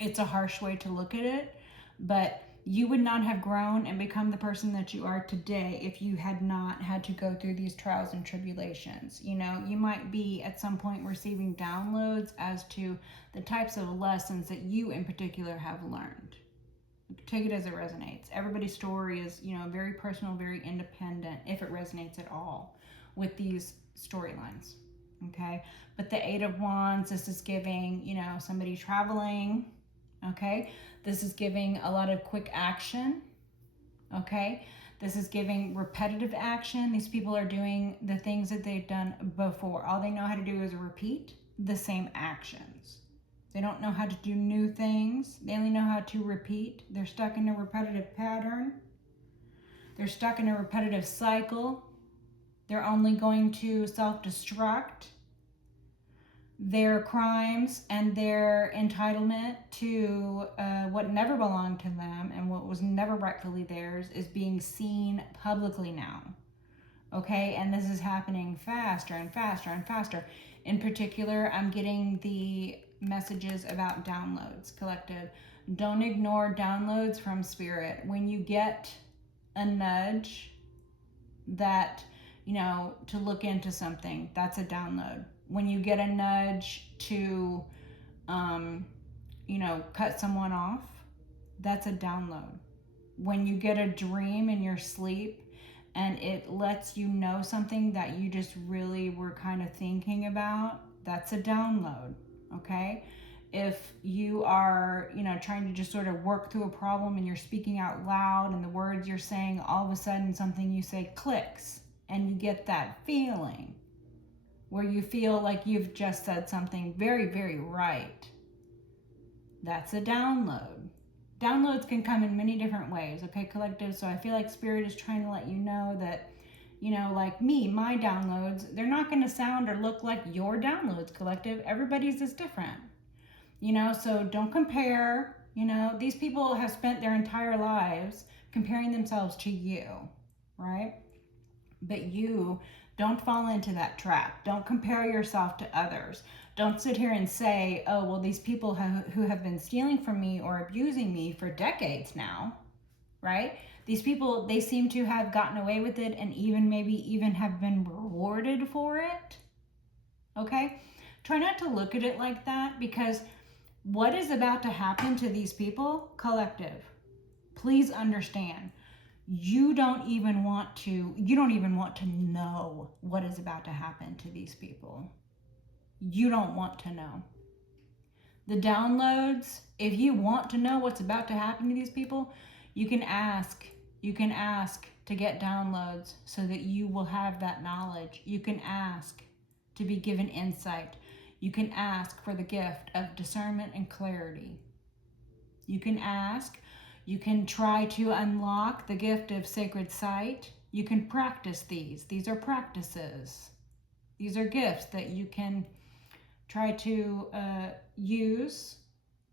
It's a harsh way to look at it, but you would not have grown and become the person that you are today if you had not had to go through these trials and tribulations. You know, you might be at some point receiving downloads as to the types of lessons that you in particular have learned. Take it as it resonates. Everybody's story is, you know, very personal, very independent, if it resonates at all with these storylines. Okay, but the Eight of Wands, this is giving, you know, somebody traveling. Okay, this is giving a lot of quick action. Okay, this is giving repetitive action. These people are doing the things that they've done before. All they know how to do is repeat the same actions. They don't know how to do new things. They only know how to repeat. They're stuck in a repetitive pattern. They're stuck in a repetitive cycle. They're only going to self-destruct. Their crimes and their entitlement to what never belonged to them and what was never rightfully theirs is being seen publicly now. Okay, and this is happening faster and faster and faster. In particular, I'm getting the messages about downloads, collective. Don't ignore downloads from spirit. When you get a nudge that, you know, to look into something, that's a download. When you get a nudge to, you know, cut someone off, that's a download. When you get a dream in your sleep and it lets you know something that you just really were kind of thinking about, that's a download, okay? If you are, you know, trying to just sort of work through a problem and you're speaking out loud and the words you're saying, all of a sudden something you say clicks and you get that feeling where you feel like you've just said something very, very right. That's a download. Downloads can come in many different ways, okay, collective? So I feel like Spirit is trying to let you know that, you know, like me, my downloads, they're not going to sound or look like your downloads, collective. Everybody's is different, you know, so don't compare. You know, these people have spent their entire lives comparing themselves to you, right? But you don't fall into that trap. Don't compare yourself to others. Don't sit here and say, oh, well, these people who have been stealing from me or abusing me for decades now, right? These people, they seem to have gotten away with it and maybe even have been rewarded for it. Okay? Try not to look at it like that, because what is about to happen to these people, collective, please understand, you don't even want to know what is about to happen to these people. You don't want to know. The downloads, if you want to know what's about to happen to these people, you can ask to get downloads so that you will have that knowledge. You can ask to be given insight. You can ask for the gift of discernment and clarity. You can ask. You can try to unlock the gift of sacred sight. You can practice these. These are practices. These are gifts that you can try to use.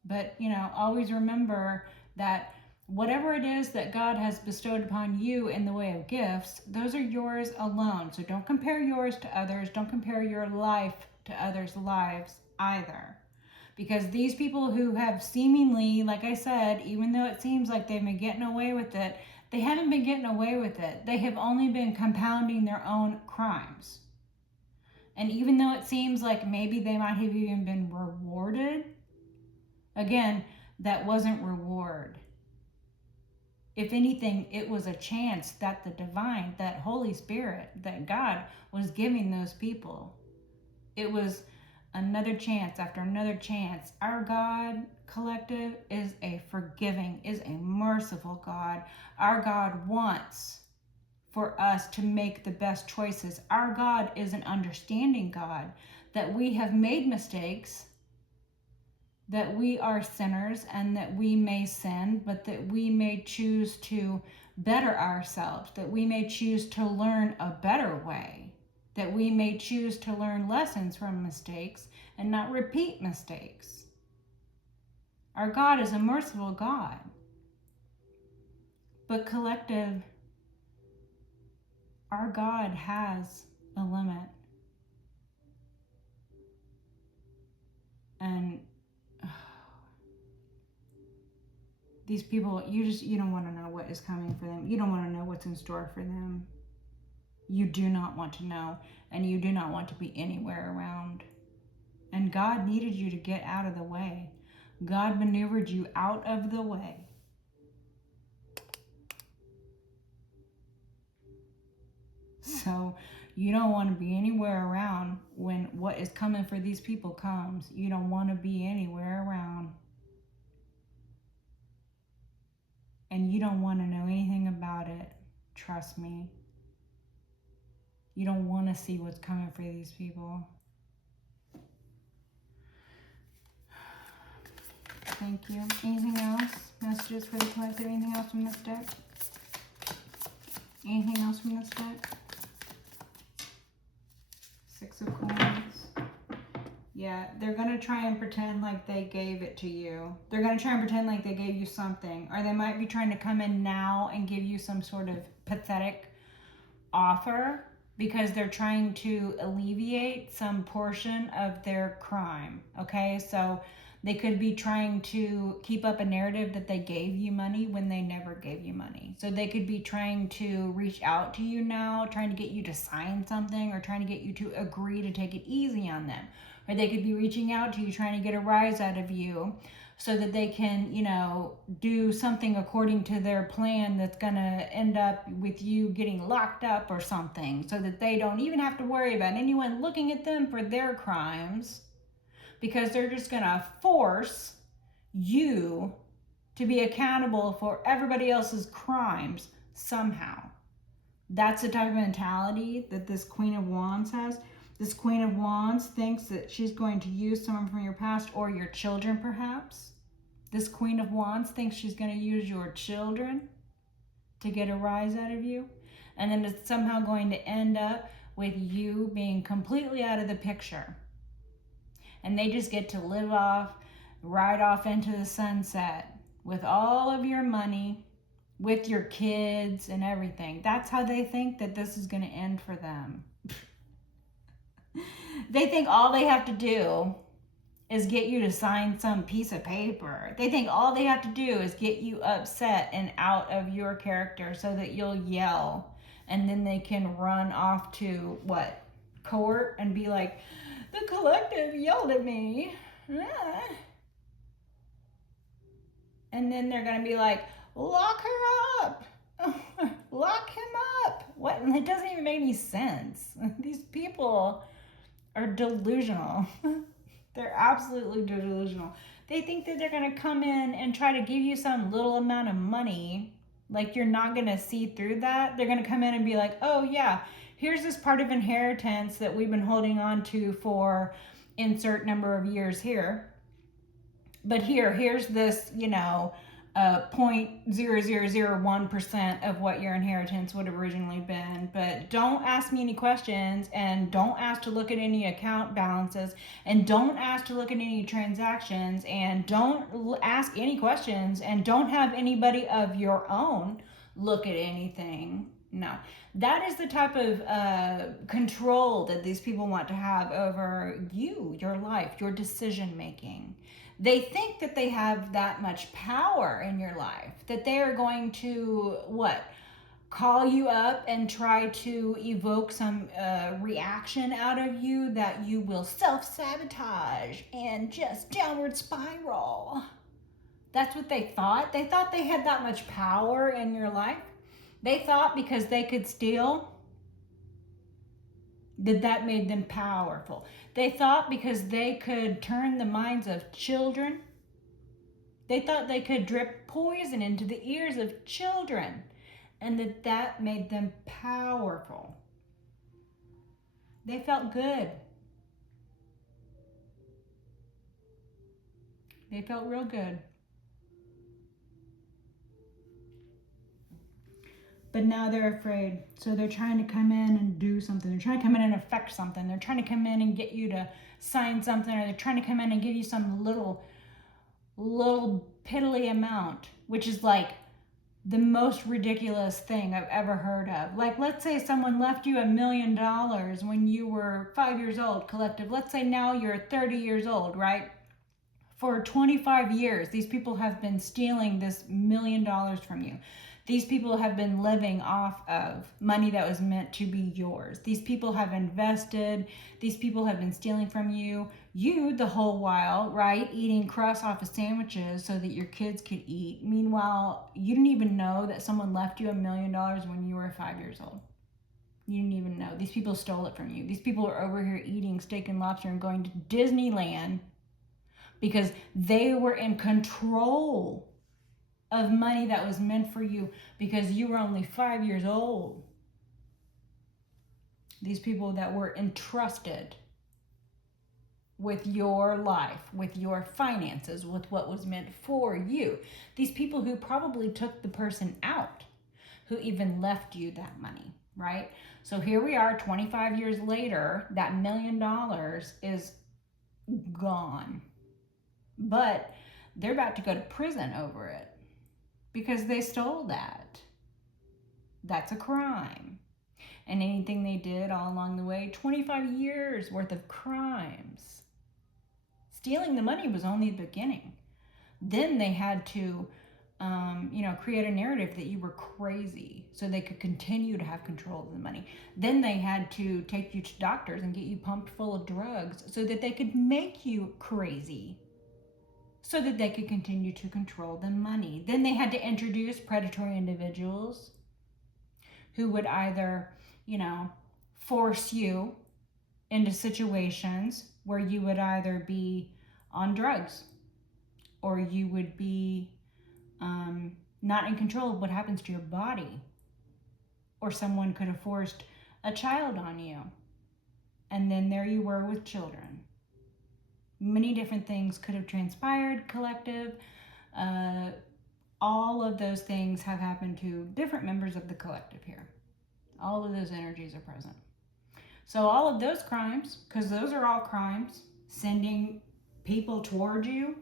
But, always remember that whatever it is that God has bestowed upon you in the way of gifts, those are yours alone. So don't compare yours to others. Don't compare your life to others' lives either. Because these people who have seemingly, like I said, even though it seems like they've been getting away with it, they haven't been getting away with it. They have only been compounding their own crimes. And even though it seems like maybe they might have even been rewarded, again, that wasn't reward. If anything, it was a chance that the divine, that Holy Spirit, that God was giving those people. It was another chance after another chance. Our God, collective, is a forgiving, is a merciful God. Our God wants for us to make the best choices. Our God is an understanding God, that we have made mistakes, that we are sinners and that we may sin, but that we may choose to better ourselves, that we may choose to learn a better way, that we may choose to learn lessons from mistakes and not repeat mistakes. Our God is a merciful God. But collective, our God has a limit. And these people, you don't want to know what is coming for them. You don't want to know what's in store for them. You do not want to know, and you do not want to be anywhere around. And God needed you to get out of the way. God maneuvered you out of the way. So you don't want to be anywhere around when what is coming for these people comes. You don't want to be anywhere around. And you don't want to know anything about it. Trust me. You don't want to see what's coming for these people. Thank you. Anything else? Messages for the collective? Anything else from this deck? Anything else from this deck? Six of Coins. Yeah, they're going to try and pretend like they gave it to you. They're going to try and pretend like they gave you something. Or they might be trying to come in now and give you some sort of pathetic offer because they're trying to alleviate some portion of their crime. Okay, so they could be trying to keep up a narrative that they gave you money when they never gave you money. So they could be trying to reach out to you now, trying to get you to sign something or trying to get you to agree to take it easy on them. Or they could be reaching out to you, trying to get a rise out of you so that they can, do something according to their plan that's going to end up with you getting locked up or something, so that they don't even have to worry about anyone looking at them for their crimes, because they're just going to force you to be accountable for everybody else's crimes somehow. That's the type of mentality that this Queen of Wands has. This Queen of Wands thinks that she's going to use someone from your past or your children, perhaps. This Queen of Wands thinks she's going to use your children to get a rise out of you. And then it's somehow going to end up with you being completely out of the picture. And they just get to live off, ride off into the sunset with all of your money, with your kids and everything. That's how they think that this is going to end for them. They think all they have to do is get you to sign some piece of paper. They think all they have to do is get you upset and out of your character so that you'll yell, and then they can run off to what? Court and be like, the collective yelled at me. And then they're going to be like, lock her up. Lock him up. What? It doesn't even make any sense. These people are delusional. They're absolutely delusional. They think that they're going to come in and try to give you some little amount of money. Like, you're not going to see through that. They're going to come in and be like, oh, yeah, here's this part of inheritance that we've been holding on to for insert number of years here. But here's this, 0.0001% of what your inheritance would have originally been. But don't ask me any questions, and don't ask to look at any account balances, and don't ask to look at any transactions, and don't ask any questions, and don't have anybody of your own look at anything. No, that is the type of control that these people want to have over you, your life, your decision making. They think that they have that much power in your life, that they are going to, call you up and try to evoke some reaction out of you that you will self-sabotage and just downward spiral. That's what they thought. They thought they had that much power in your life. They thought because they could steal, that made them powerful. They thought because they could turn the minds of children, they thought they could drip poison into the ears of children, and that made them powerful. They felt good. They felt real good. But now they're afraid. So they're trying to come in and do something. They're trying to come in and affect something. They're trying to come in and get you to sign something, or they're trying to come in and give you some little piddly amount, which is like the most ridiculous thing I've ever heard of. Like, let's say someone left you $1 million when you were 5 years old, collective. Let's say now you're 30 years old, right? For 25 years, these people have been stealing this $1 million from you. These people have been living off of money that was meant to be yours. These people have invested. These people have been stealing from you. You, the whole while, right, eating crust off of sandwiches so that your kids could eat. Meanwhile, you didn't even know that someone left you $1 million when you were 5 years old. You didn't even know. These people stole it from you. These people are over here eating steak and lobster and going to Disneyland because they were in control of money that was meant for you because you were only 5 years old. These people that were entrusted with your life, with your finances, with what was meant for you. These people who probably took the person out, who even left you that money, right? So here we are 25 years later, that $1 million is gone. But they're about to go to prison over it because they stole that. That's a crime. And anything they did all along the way, 25 years worth of crimes. Stealing the money was only the beginning. Then they had to, create a narrative that you were crazy so they could continue to have control of the money. Then they had to take you to doctors and get you pumped full of drugs so that they could make you crazy, so that they could continue to control the money. Then they had to introduce predatory individuals who would either, force you into situations where you would either be on drugs or you would be not in control of what happens to your body. Or someone could have forced a child on you. And then there you were with children. Many different things could have transpired, collective. All of those things have happened to different members of the collective here. All of those energies are present. So all of those crimes, because those are all crimes, sending people toward you,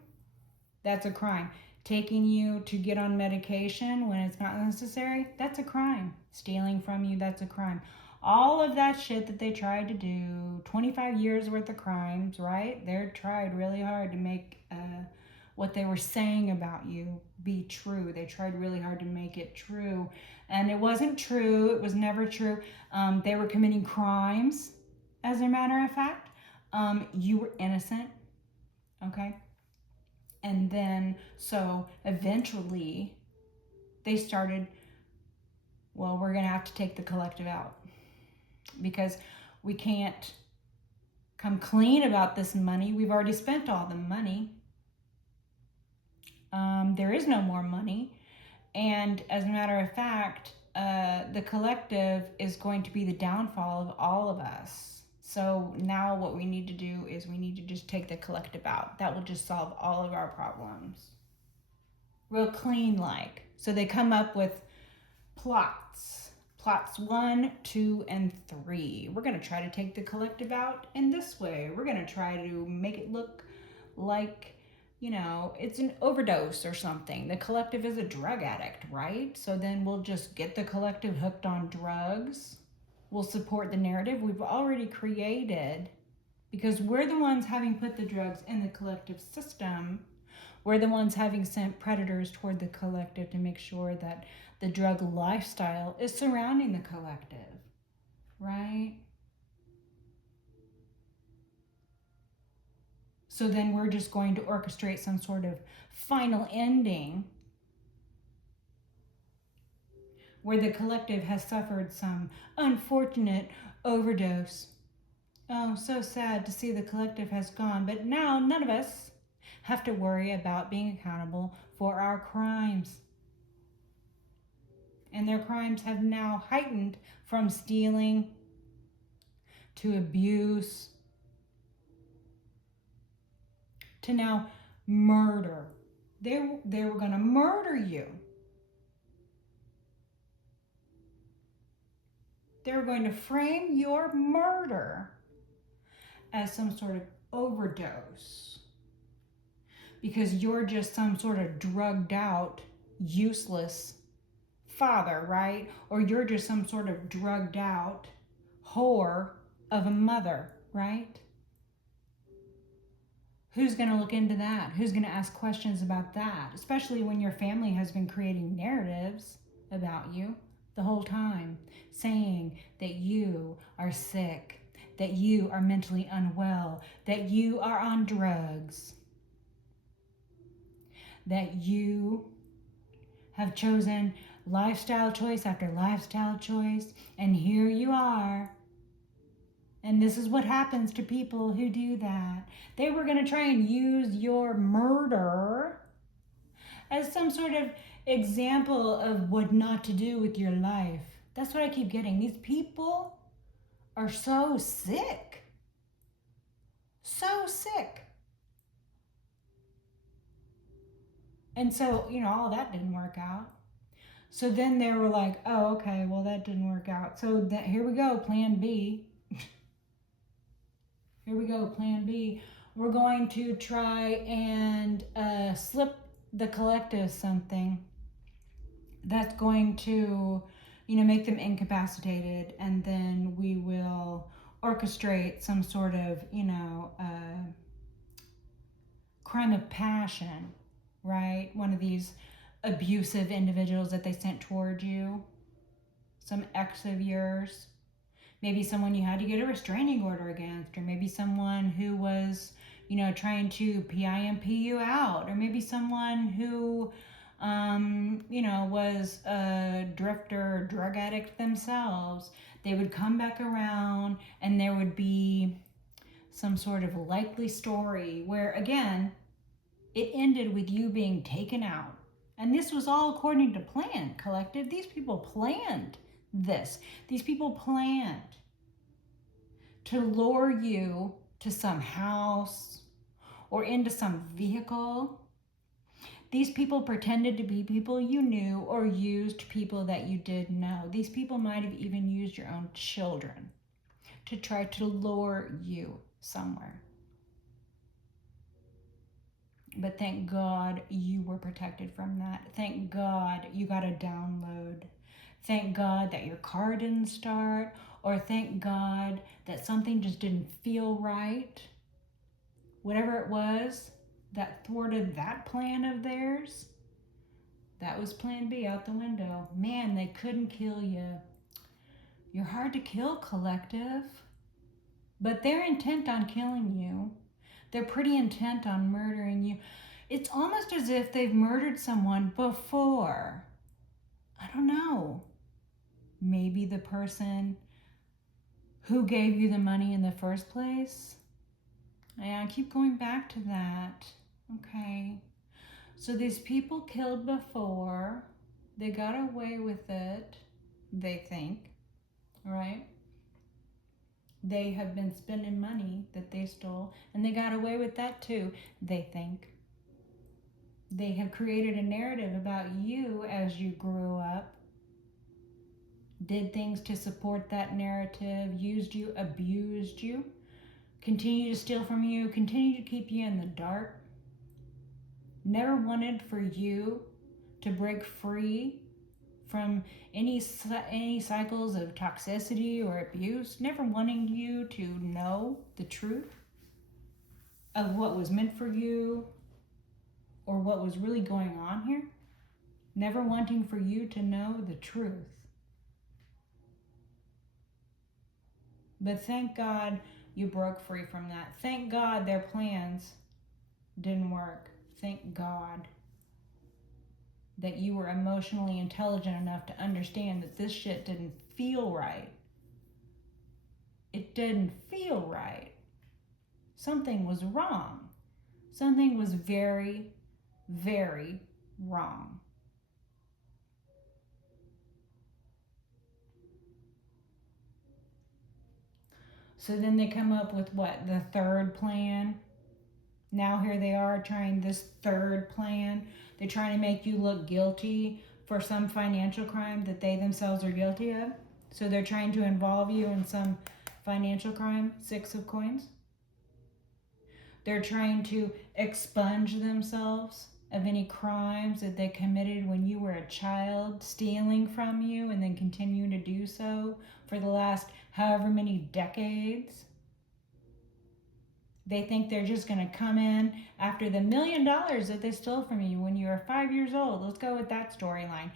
that's a crime. Taking you to get on medication when it's not necessary, that's a crime. Stealing from you, that's a crime. all of that shit that they tried to do, 25 years worth of crimes, right? They tried really hard to make what they were saying about you be true. They tried really hard to make it true. And it wasn't true. It was never true. They were committing crimes, as a matter of fact. You were innocent, okay? And then, so eventually, they started, well, we're going to have to take the collective out because we can't come clean about this money. We've already spent all the money. There is no more money. And as a matter of fact, the collective is going to be the downfall of all of us. So now what we need to do is we need to just take the collective out. That will just solve all of our problems. Real clean like. So they come up with plots. Plots 1, 2, and 3. We're going to try to take the collective out in this way. We're going to try to make it look like, you know, it's an overdose or something. The collective is a drug addict, right? So then we'll just get the collective hooked on drugs. We'll support the narrative we've already created because we're the ones having put the drugs in the collective system. We're the ones having sent predators toward the collective to make sure that the drug lifestyle is surrounding the collective, right? So then we're just going to orchestrate some sort of final ending where the collective has suffered some unfortunate overdose. Oh, so sad to see the collective has gone, but now none of us have to worry about being accountable for our crimes. And their crimes have now heightened from stealing to abuse to now murder. They were going to murder you. They were going to frame your murder as some sort of overdose because you're just some sort of drugged out, useless father, right? Or you're just some sort of drugged out whore of a mother, right? Who's going to look into that? Who's going to ask questions about that? Especially when your family has been creating narratives about you the whole time, saying that you are sick, that you are mentally unwell, that you are on drugs, that you have chosen lifestyle choice after lifestyle choice, and here you are. And this is what happens to people who do that. They were going to try and use your murder as some sort of example of what not to do with your life. That's what I keep getting. These people are so sick. So sick. And so, you know, all that didn't work out. So then they were like, oh, okay, well, that didn't work out. So here we go, plan B. Here we go, plan B. We're going to try and slip the collective something that's going to, you know, make them incapacitated. And then we will orchestrate some sort of, you know, crime of passion, right? One of these abusive individuals that they sent toward you, some ex of yours, maybe someone you had to get a restraining order against, or maybe someone who was, you know, trying to PIMP you out, or maybe someone who, you know, was a drifter or drug addict themselves. They would come back around and there would be some sort of likely story where, again, it ended with you being taken out. And this was all according to plan, collective. These people planned this. These people planned to lure you to some house or into some vehicle. These people pretended to be people you knew or used people that you did know. These people might have even used your own children to try to lure you somewhere. But thank God you were protected from that. Thank God you got a download. Thank God that your car didn't start, or thank God that something just didn't feel right. Whatever it was that thwarted that plan of theirs, that was plan B out the window. Man, they couldn't kill you. You're hard to kill, collective. But they're intent on killing you. They're pretty intent on murdering you. It's almost as if they've murdered someone before. I don't know. Maybe the person who gave you the money in the first place? Yeah, I keep going back to that. Okay. So these people killed before. They got away with it, they think, right? They have been spending money that they stole, and they got away with that too, they think. They have created a narrative about you as you grew up, did things to support that narrative, used you, abused you, continue to steal from you, continue to keep you in the dark, never wanted for you to break free from any cycles of toxicity or abuse, never wanting you to know the truth of what was meant for you or what was really going on here, never wanting for you to know the truth. But thank God you broke free from that. Thank God their plans didn't work. Thank God that you were emotionally intelligent enough to understand that this shit didn't feel right. It didn't feel right. Something was wrong. Something was very, very wrong. So then they come up with what? The third plan. Now here they are trying this third plan. They're trying to make you look guilty for some financial crime that they themselves are guilty of. So they're trying to involve you in some financial crime, 6 of coins. They're trying to expunge themselves of any crimes that they committed when you were a child, stealing from you and then continuing to do so for the last however many decades. They think they're just going to come in after the $1 million that they stole from you when you were 5 years old. Let's go with that storyline.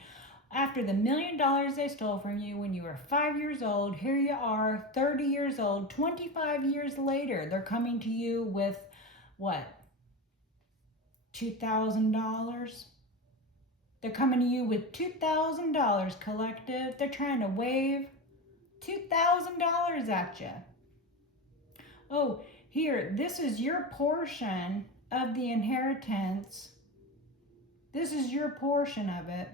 After the $1 million they stole from you when you were 5 years old, here you are, 30 years old, 25 years later. They're coming to you with what? $2,000? They're coming to you with $2,000, collective. They're trying to wave $2,000 at you. Oh, here, this is your portion of the inheritance. This is your portion of it.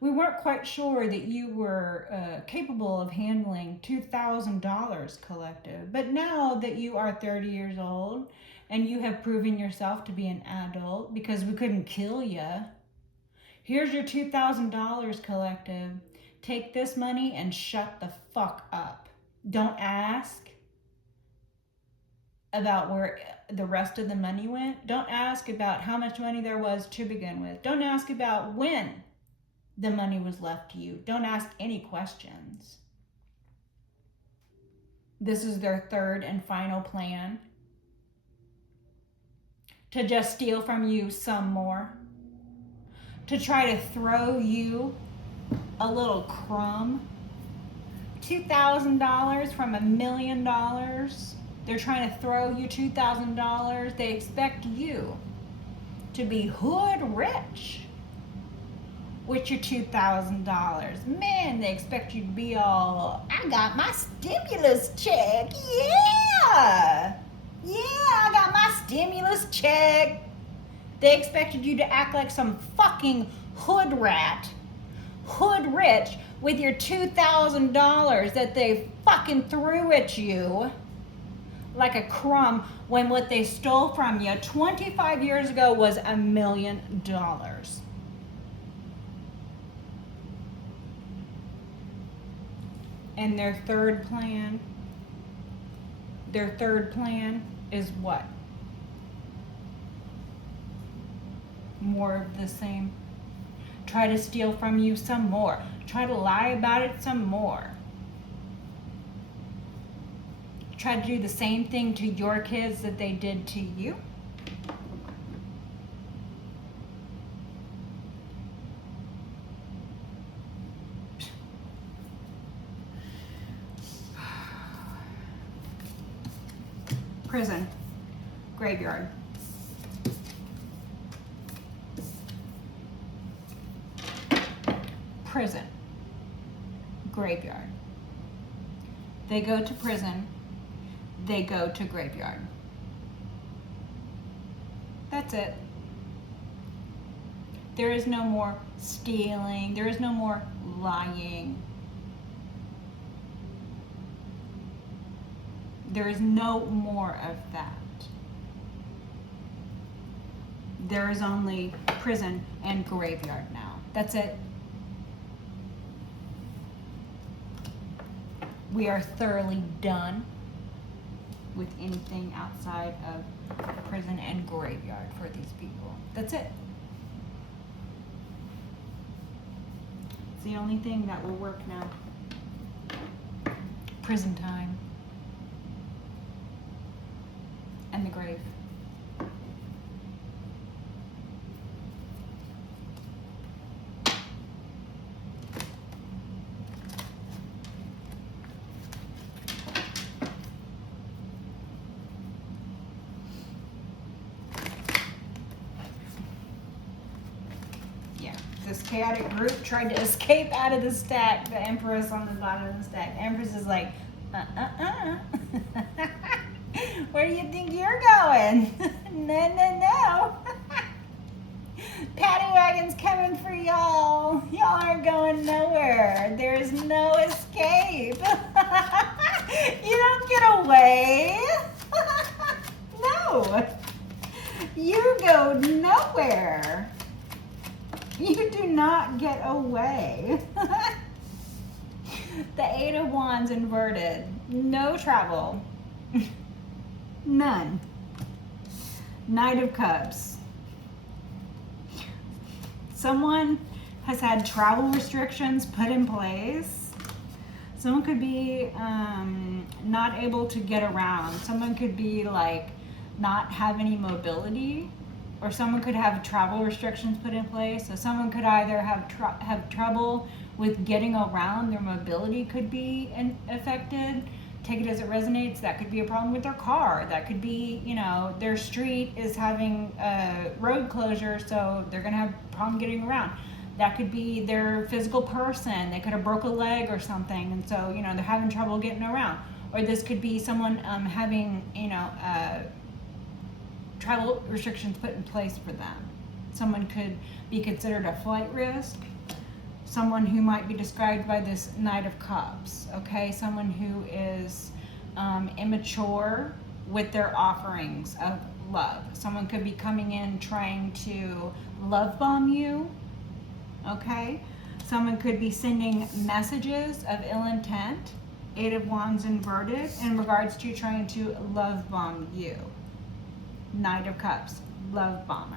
We weren't quite sure that you were capable of handling $2,000, collective. But now that you are 30 years old and you have proven yourself to be an adult because we couldn't kill you, here's your $2,000, collective. Take this money and shut the fuck up. Don't ask about where the rest of the money went. Don't ask about how much money there was to begin with. Don't ask about when the money was left to you. Don't ask any questions. This is their third and final plan. To just steal from you some more. To try to throw you a little crumb. $2,000 from $1 million. They're trying to throw you $2,000. They expect you to be hood rich with your $2,000. Man, they expect you to be all, I got my stimulus check. Yeah, I got my stimulus check. They expected you to act like some fucking hood rat, hood rich, with your $2,000 that they fucking threw at you like a crumb when what they stole from you 25 years ago was $1 million. And their third plan is what? More of the same. try to steal from you some more, try to lie about it some more, try to do the same thing to your kids that they did to you. Prison, graveyard. Prison, graveyard. They go to prison, they go to graveyard. That's it. There is no more stealing, there is no more lying. There is no more of that. There is only prison and graveyard now. That's it. We are thoroughly done with anything outside of prison and graveyard for these people. That's it. It's the only thing that will work now. Prison time. And the grave. Yeah, this chaotic group tried to escape out of the stack. The Empress on the bottom of the stack. The Empress is like, Where do you think you're going? No. Paddy wagon's coming for y'all. Y'all aren't going nowhere. There's no escape. You don't get away. No. You go nowhere. You do not get away. The Eight of Wands inverted. No travel. None. Knight of Cups. Someone has had travel restrictions put in place. Someone could be not able to get around. Someone could be like not have any mobility, or someone could have travel restrictions put in place. So someone could either have trouble with getting around. Their mobility could be affected. Take it as it resonates. That could be a problem with their car. That could be, their street is having a road closure, so they're going to have a problem getting around. That could be their physical person. They could have broke a leg or something, and so, they're having trouble getting around. Or this could be someone having, travel restrictions put in place for them. Someone could be considered a flight risk. Someone who might be described by this Knight of Cups, okay? Someone who is immature with their offerings of love. Someone could be coming in trying to love bomb you, okay? Someone could be sending messages of ill intent, Eight of Wands inverted, in regards to trying to love bomb you. Knight of Cups, love bomber.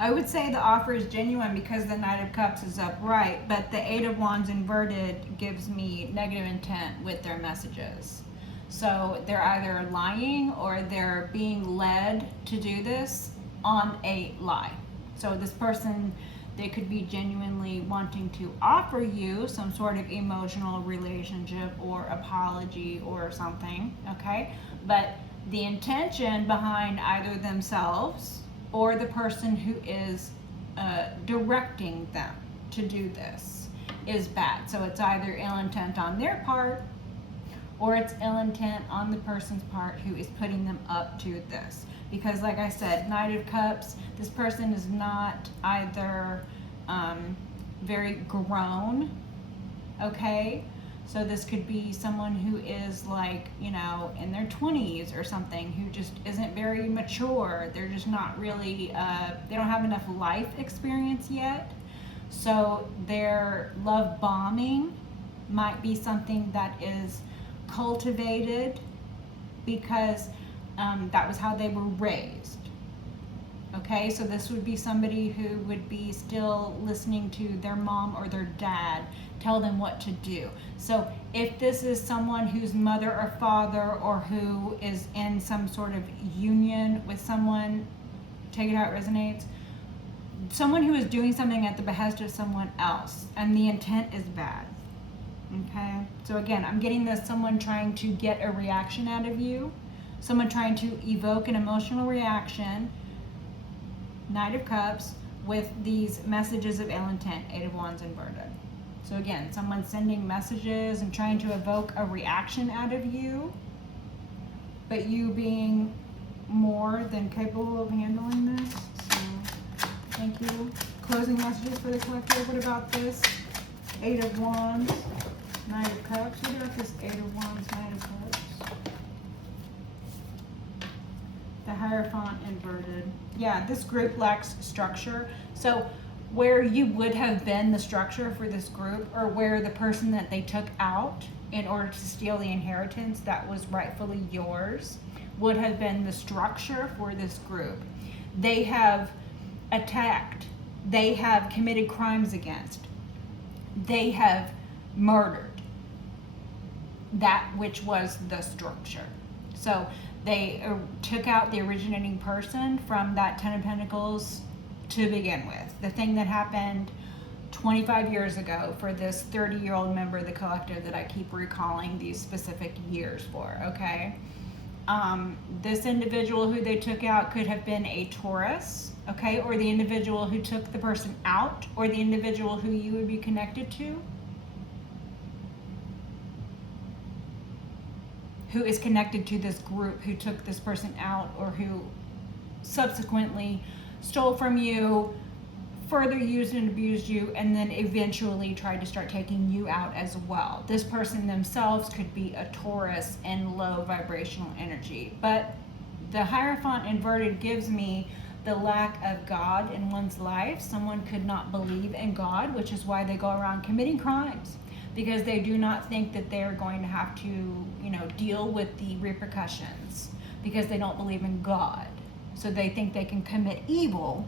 I would say the offer is genuine because the Knight of Cups is upright, but the Eight of Wands inverted gives me negative intent with their messages. So they're either lying or they're being led to do this on a lie. So this person, they could be genuinely wanting to offer you some sort of emotional relationship or apology or something, okay? But the intention behind either themselves or the person who is directing them to do this is bad. So it's either ill intent on their part or it's ill intent on the person's part who is putting them up to this. Because like I said, Knight of Cups, this person is not either very grown, okay? So this could be someone who is like, in their 20s or something, who just isn't very mature. They're just not really, they don't have enough life experience yet. So their love bombing might be something that is cultivated because that was how they were raised. Okay, so this would be somebody who would be still listening to their mom or their dad tell them what to do. So if this is someone whose mother or father or who is in some sort of union with someone, take it how it resonates, someone who is doing something at the behest of someone else and the intent is bad. Okay, so again, I'm getting this someone trying to get a reaction out of you, someone trying to evoke an emotional reaction. Knight of Cups with these messages of ill intent, Eight of Wands inverted. So again, someone sending messages and trying to evoke a reaction out of you, but you being more than capable of handling this. So thank you. Closing messages for the collective. What about this? Eight of Wands, Knight of Cups. What about this Eight of Wands, Knight of Cups? The Hierophant inverted. Yeah, this group lacks structure. So where you would have been the structure for this group, or where the person that they took out in order to steal the inheritance that was rightfully yours would have been the structure for this group. They have attacked. They have committed crimes against. They have murdered that which was the structure. So they took out the originating person from that Ten of Pentacles to begin with. The thing that happened 25 years ago for this 30-year-old member of the collective that I keep recalling these specific years for, okay? This individual who they took out could have been a Taurus, okay? Or the individual who took the person out, or the individual who you would be connected to, who is connected to this group who took this person out, or who subsequently stole from you, further used and abused you, and then eventually tried to start taking you out as well. This person themselves could be a Taurus in low vibrational energy. But the Hierophant inverted gives me the lack of God in one's life. Someone could not believe in God, which is why they go around committing crimes, because they do not think that they are going to have to, deal with the repercussions, because they don't believe in God. So they think they can commit evil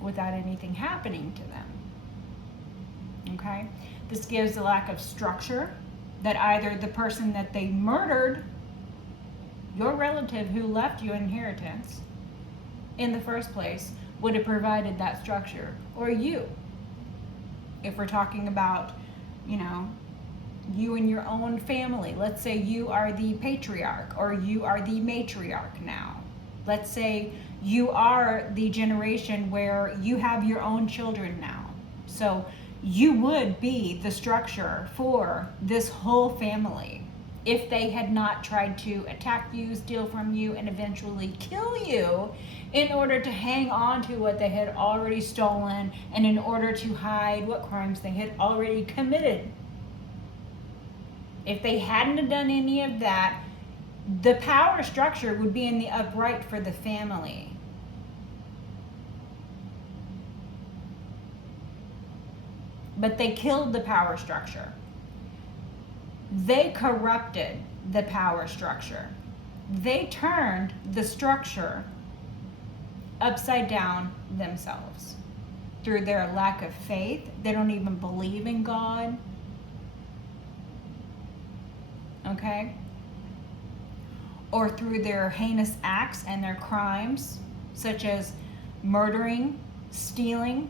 without anything happening to them. Okay? This gives a lack of structure, that either the person that they murdered, your relative who left you inheritance in the first place, would have provided that structure, or you. If we're talking about, you and your own family. Let's say you are the patriarch, or you are the matriarch now. Let's say you are the generation where you have your own children now. So you would be the structure for this whole family if they had not tried to attack you, steal from you, and eventually kill you in order to hang on to what they had already stolen, and in order to hide what crimes they had already committed. If they hadn't have done any of that, the power structure would be in the upright for the family. But they killed the power structure. They corrupted the power structure. They turned the structure upside down themselves through their lack of faith. They don't even believe in God. Okay? Or through their heinous acts and their crimes, such as murdering, stealing.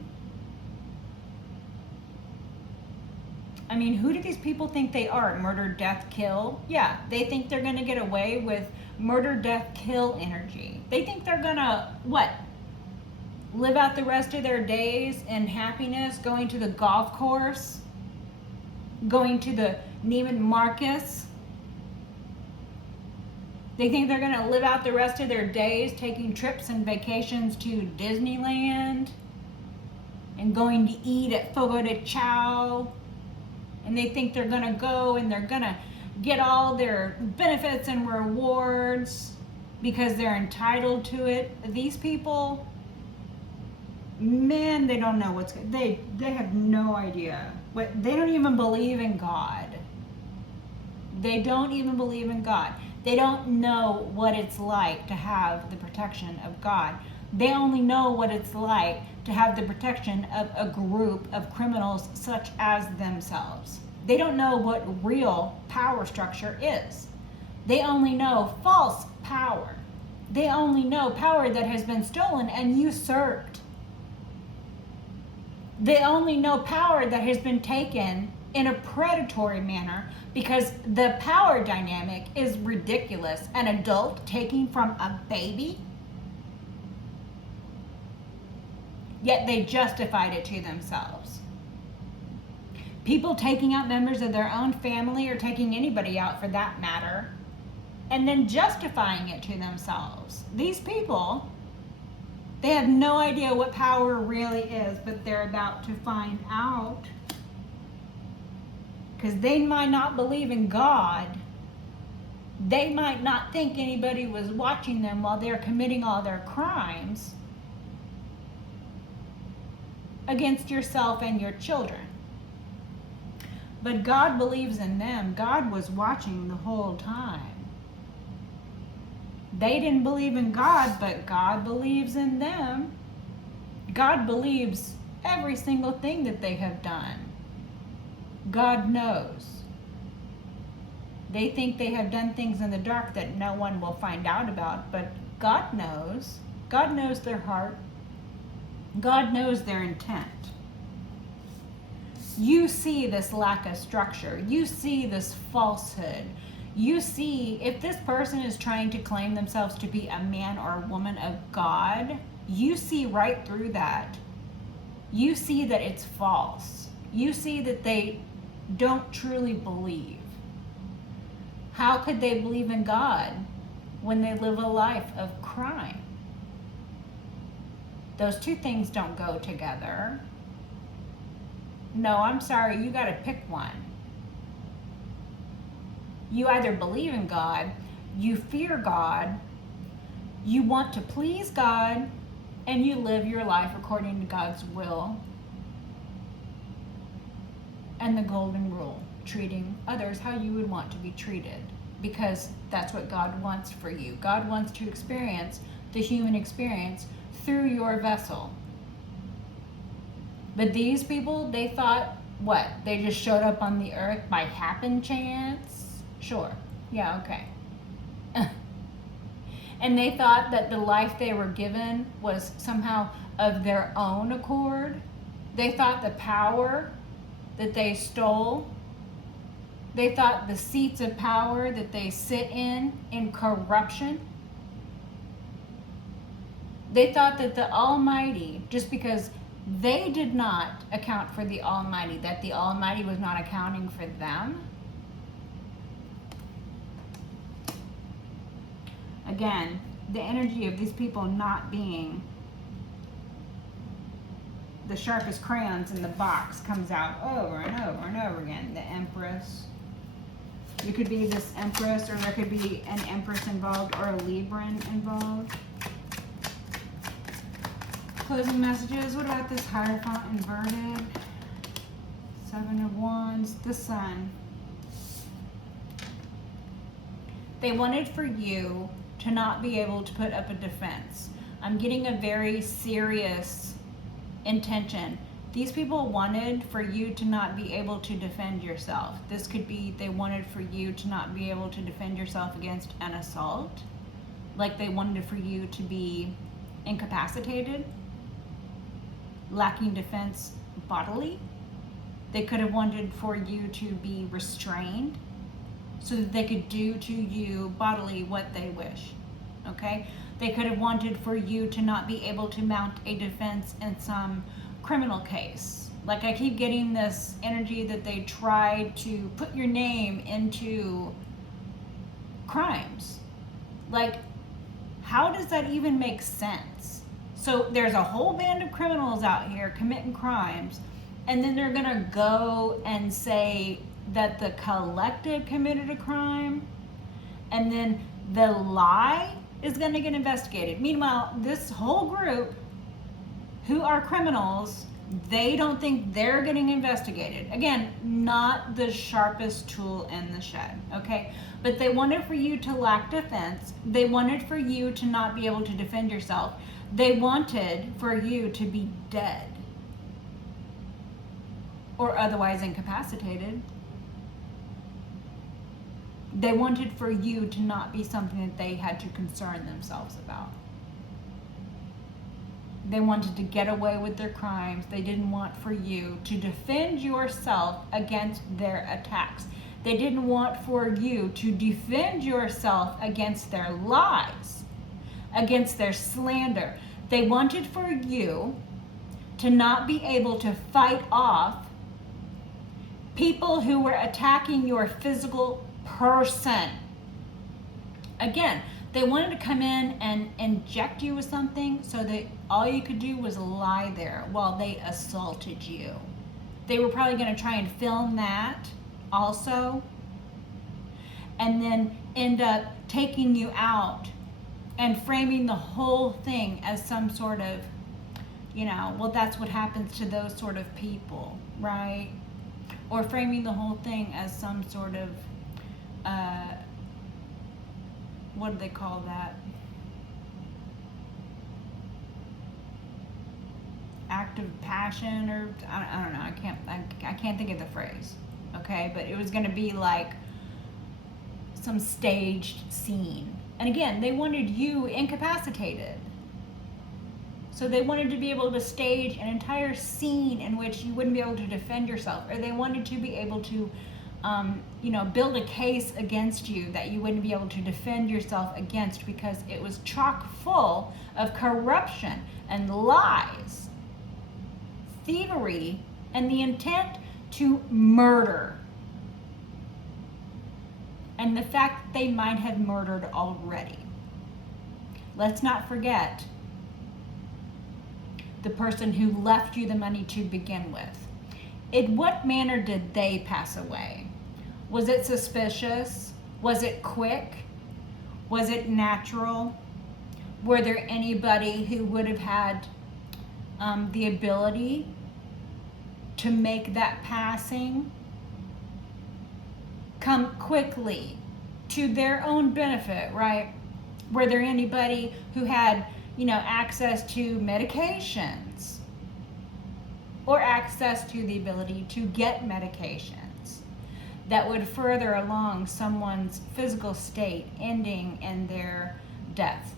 I mean, who do these people think they are? Murder, death, kill? Yeah, they think they're going to get away with murder, death, kill energy. They think they're going to, what? Live out the rest of their days in happiness, going to the golf course, going to the Neiman Marcus. They think they're going to live out the rest of their days taking trips and vacations to Disneyland and going to eat at Fogo de Chao. And they think they're going to go and they're going to get all their benefits and rewards because they're entitled to it. These people, man, they don't know what's good. They have no idea. They don't even believe in God. They don't even believe in God. They don't know what it's like to have the protection of God. They only know what it's like to have the protection of a group of criminals such as themselves. They don't know what real power structure is. They only know false power. They only know power that has been stolen and usurped. They only know power that has been taken in a predatory manner, because the power dynamic is ridiculous. An adult taking from a baby, yet they justified it to themselves. People taking out members of their own family, or taking anybody out for that matter, and then justifying it to themselves. These people, they have no idea what power really is, but they're about to find out, because they might not believe in God. They might not think anybody was watching them while they're committing all their crimes against yourself and your children. But God believes in them. God was watching the whole time. They didn't believe in God, but God believes in them. God believes every single thing that they have done. God knows. They think they have done things in the dark that no one will find out about, but God knows. God knows their heart. God knows their intent. You see this lack of structure. You see this falsehood. You see, if this person is trying to claim themselves to be a man or a woman of God, you see right through that. You see that it's false. You see that they don't truly believe. How could they believe in God when they live a life of crime? Those two things don't go together. No, I'm sorry, you got to pick one. You either believe in God, you fear God, you want to please God, and you live your life according to God's will and the golden rule, treating others how you would want to be treated, because that's what God wants for you. God wants to experience the human experience through your vessel. But these people, they thought, what? They just showed up on the earth by happen chance? Sure. Yeah, okay. And they thought that the life they were given was somehow of their own accord. They thought the power that they stole, they thought the seats of power that they sit in corruption, they thought that the Almighty, just because they did not account for the Almighty, that the Almighty was not accounting for them. Again, the energy of these people not being the sharpest crayons in the box comes out over and over and over again. The Empress. You could be this Empress, or there could be an Empress involved, or a Libran involved. Closing messages. What about this Hierophant inverted? 7 of Wands. The Sun. They wanted for you to not be able to put up a defense. I'm getting a very serious intention. These people wanted for you to not be able to defend yourself. This could be they wanted for you to not be able to defend yourself against an assault. Like they wanted for you to be incapacitated, lacking defense bodily. They could have wanted for you to be restrained so that they could do to you bodily what they wish. Okay? They could have wanted for you to not be able to mount a defense in some criminal case. Like I keep getting this energy that they tried to put your name into crimes. Like, how does that even make sense? So there's a whole band of criminals out here committing crimes, and then they're gonna go and say that the collective committed a crime, and then the lie is gonna get investigated. Meanwhile, this whole group who are criminals They don't think they're getting investigated. Again, not the sharpest tool in the shed, okay? But they wanted for you to lack defense. They wanted for you to not be able to defend yourself. They wanted for you to be dead or otherwise incapacitated. They wanted for you to not be something that they had to concern themselves about. They wanted to get away with their crimes. They didn't want for you to defend yourself against their attacks. They didn't want for you to defend yourself against their lies, against their slander. They wanted for you to not be able to fight off people who were attacking your physical person. Again, they wanted to come in and inject you with something so that all you could do was lie there while they assaulted you. They were probably going to try and film that also, and then end up taking you out and framing the whole thing as some sort of, well, that's what happens to those sort of people, right? Or framing the whole thing as some sort of, what do they call that? Act of passion, or I don't know. I can't think of the phrase. Okay, but it was going to be like some staged scene. And again, they wanted you incapacitated. So they wanted to be able to stage an entire scene in which you wouldn't be able to defend yourself, or they wanted to be able to build a case against you that you wouldn't be able to defend yourself against, because it was chock full of corruption and lies, thievery, and the intent to murder. And the fact that they might have murdered already. Let's not forget the person who left you the money to begin with. In what manner did they pass away? Was it suspicious? Was it quick? Was it natural? Were there anybody who would have had the ability to make that passing come quickly to their own benefit, right? Were there anybody who had, access to medications or access to the ability to get medications that would further along someone's physical state, ending in their death?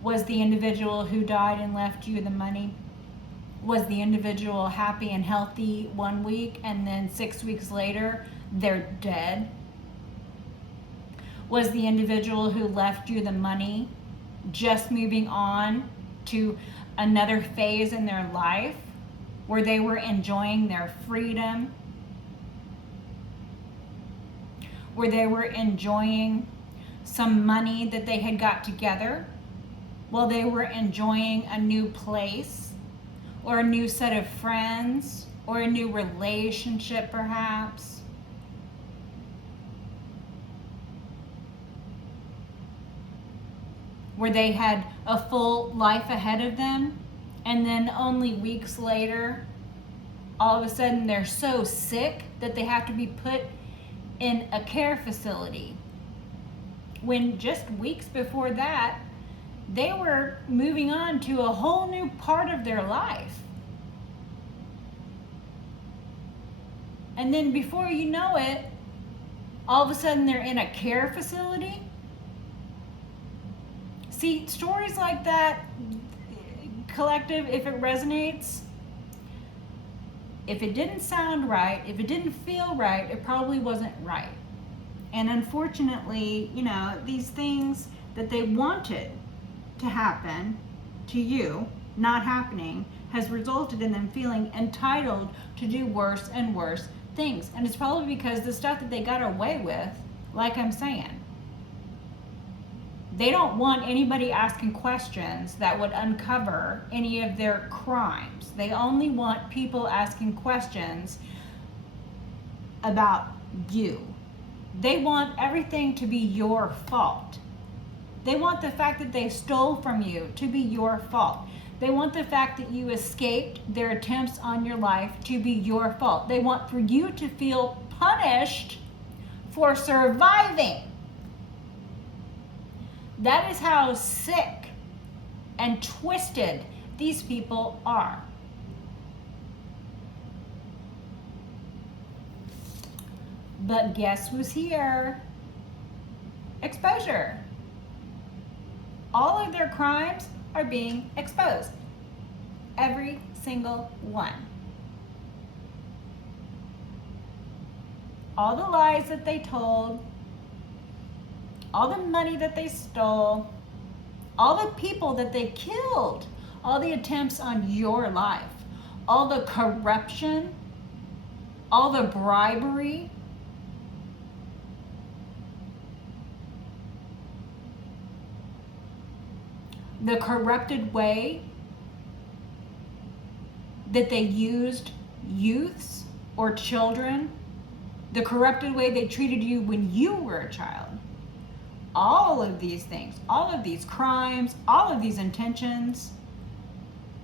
Was the individual who died and left you the money, was the individual happy and healthy 1 week and then 6 weeks later they're dead? Was the individual who left you the money just moving on to another phase in their life where they were enjoying their freedom, where they were enjoying some money that they had got together, while they were enjoying a new place or a new set of friends or a new relationship perhaps? Where they had a full life ahead of them, and then only weeks later, all of a sudden they're so sick that they have to be put in a care facility. When just weeks before that, they were moving on to a whole new part of their life. And then before you know it, all of a sudden they're in a care facility. See, stories like that, collective, if it resonates, if it didn't sound right, if it didn't feel right, it probably wasn't right. And unfortunately, these things that they wanted to happen to you not happening has resulted in them feeling entitled to do worse and worse things. And it's probably because the stuff that they got away with, like I'm saying, they don't want anybody asking questions that would uncover any of their crimes. They only want people asking questions about you. They want everything to be your fault. They want the fact that they stole from you to be your fault. They want the fact that you escaped their attempts on your life to be your fault. They want for you to feel punished for surviving. That is how sick and twisted these people are. But guess who's here? Exposure. All of their crimes are being exposed. Every single one. All the lies that they told, all the money that they stole, all the people that they killed, all the attempts on your life, all the corruption, all the bribery, the corrupted way that they used youths or children, the corrupted way they treated you when you were a child. All of these things, all of these crimes, all of these intentions,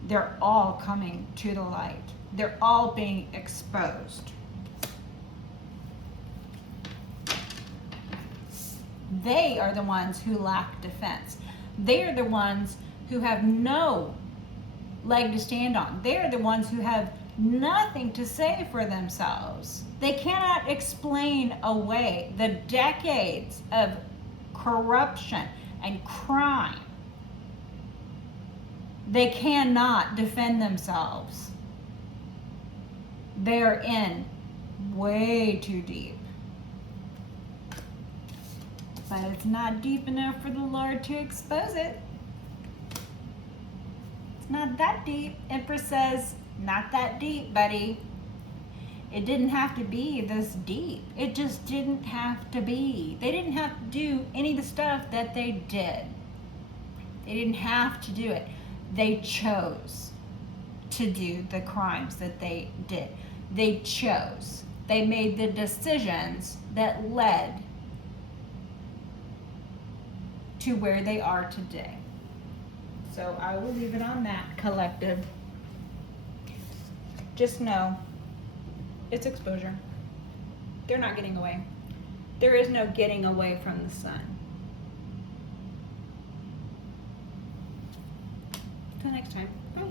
they're all coming to the light. They're all being exposed. They are the ones who lack defense. They are the ones who have no leg to stand on. They are the ones who have nothing to say for themselves. They cannot explain away the decades of corruption and crime. They cannot defend themselves. They are in way too deep. But it's not deep enough for the Lord to expose it. It's not that deep. Empress says, not that deep, buddy. It didn't have to be this deep. It just didn't have to be. They didn't have to do any of the stuff that they did. They didn't have to do it. They chose to do the crimes that they did. They chose. They made the decisions that led to where they are today. So I will leave it on that, collective. Just know, it's exposure. They're not getting away. There is no getting away from the sun. Till next time. Bye.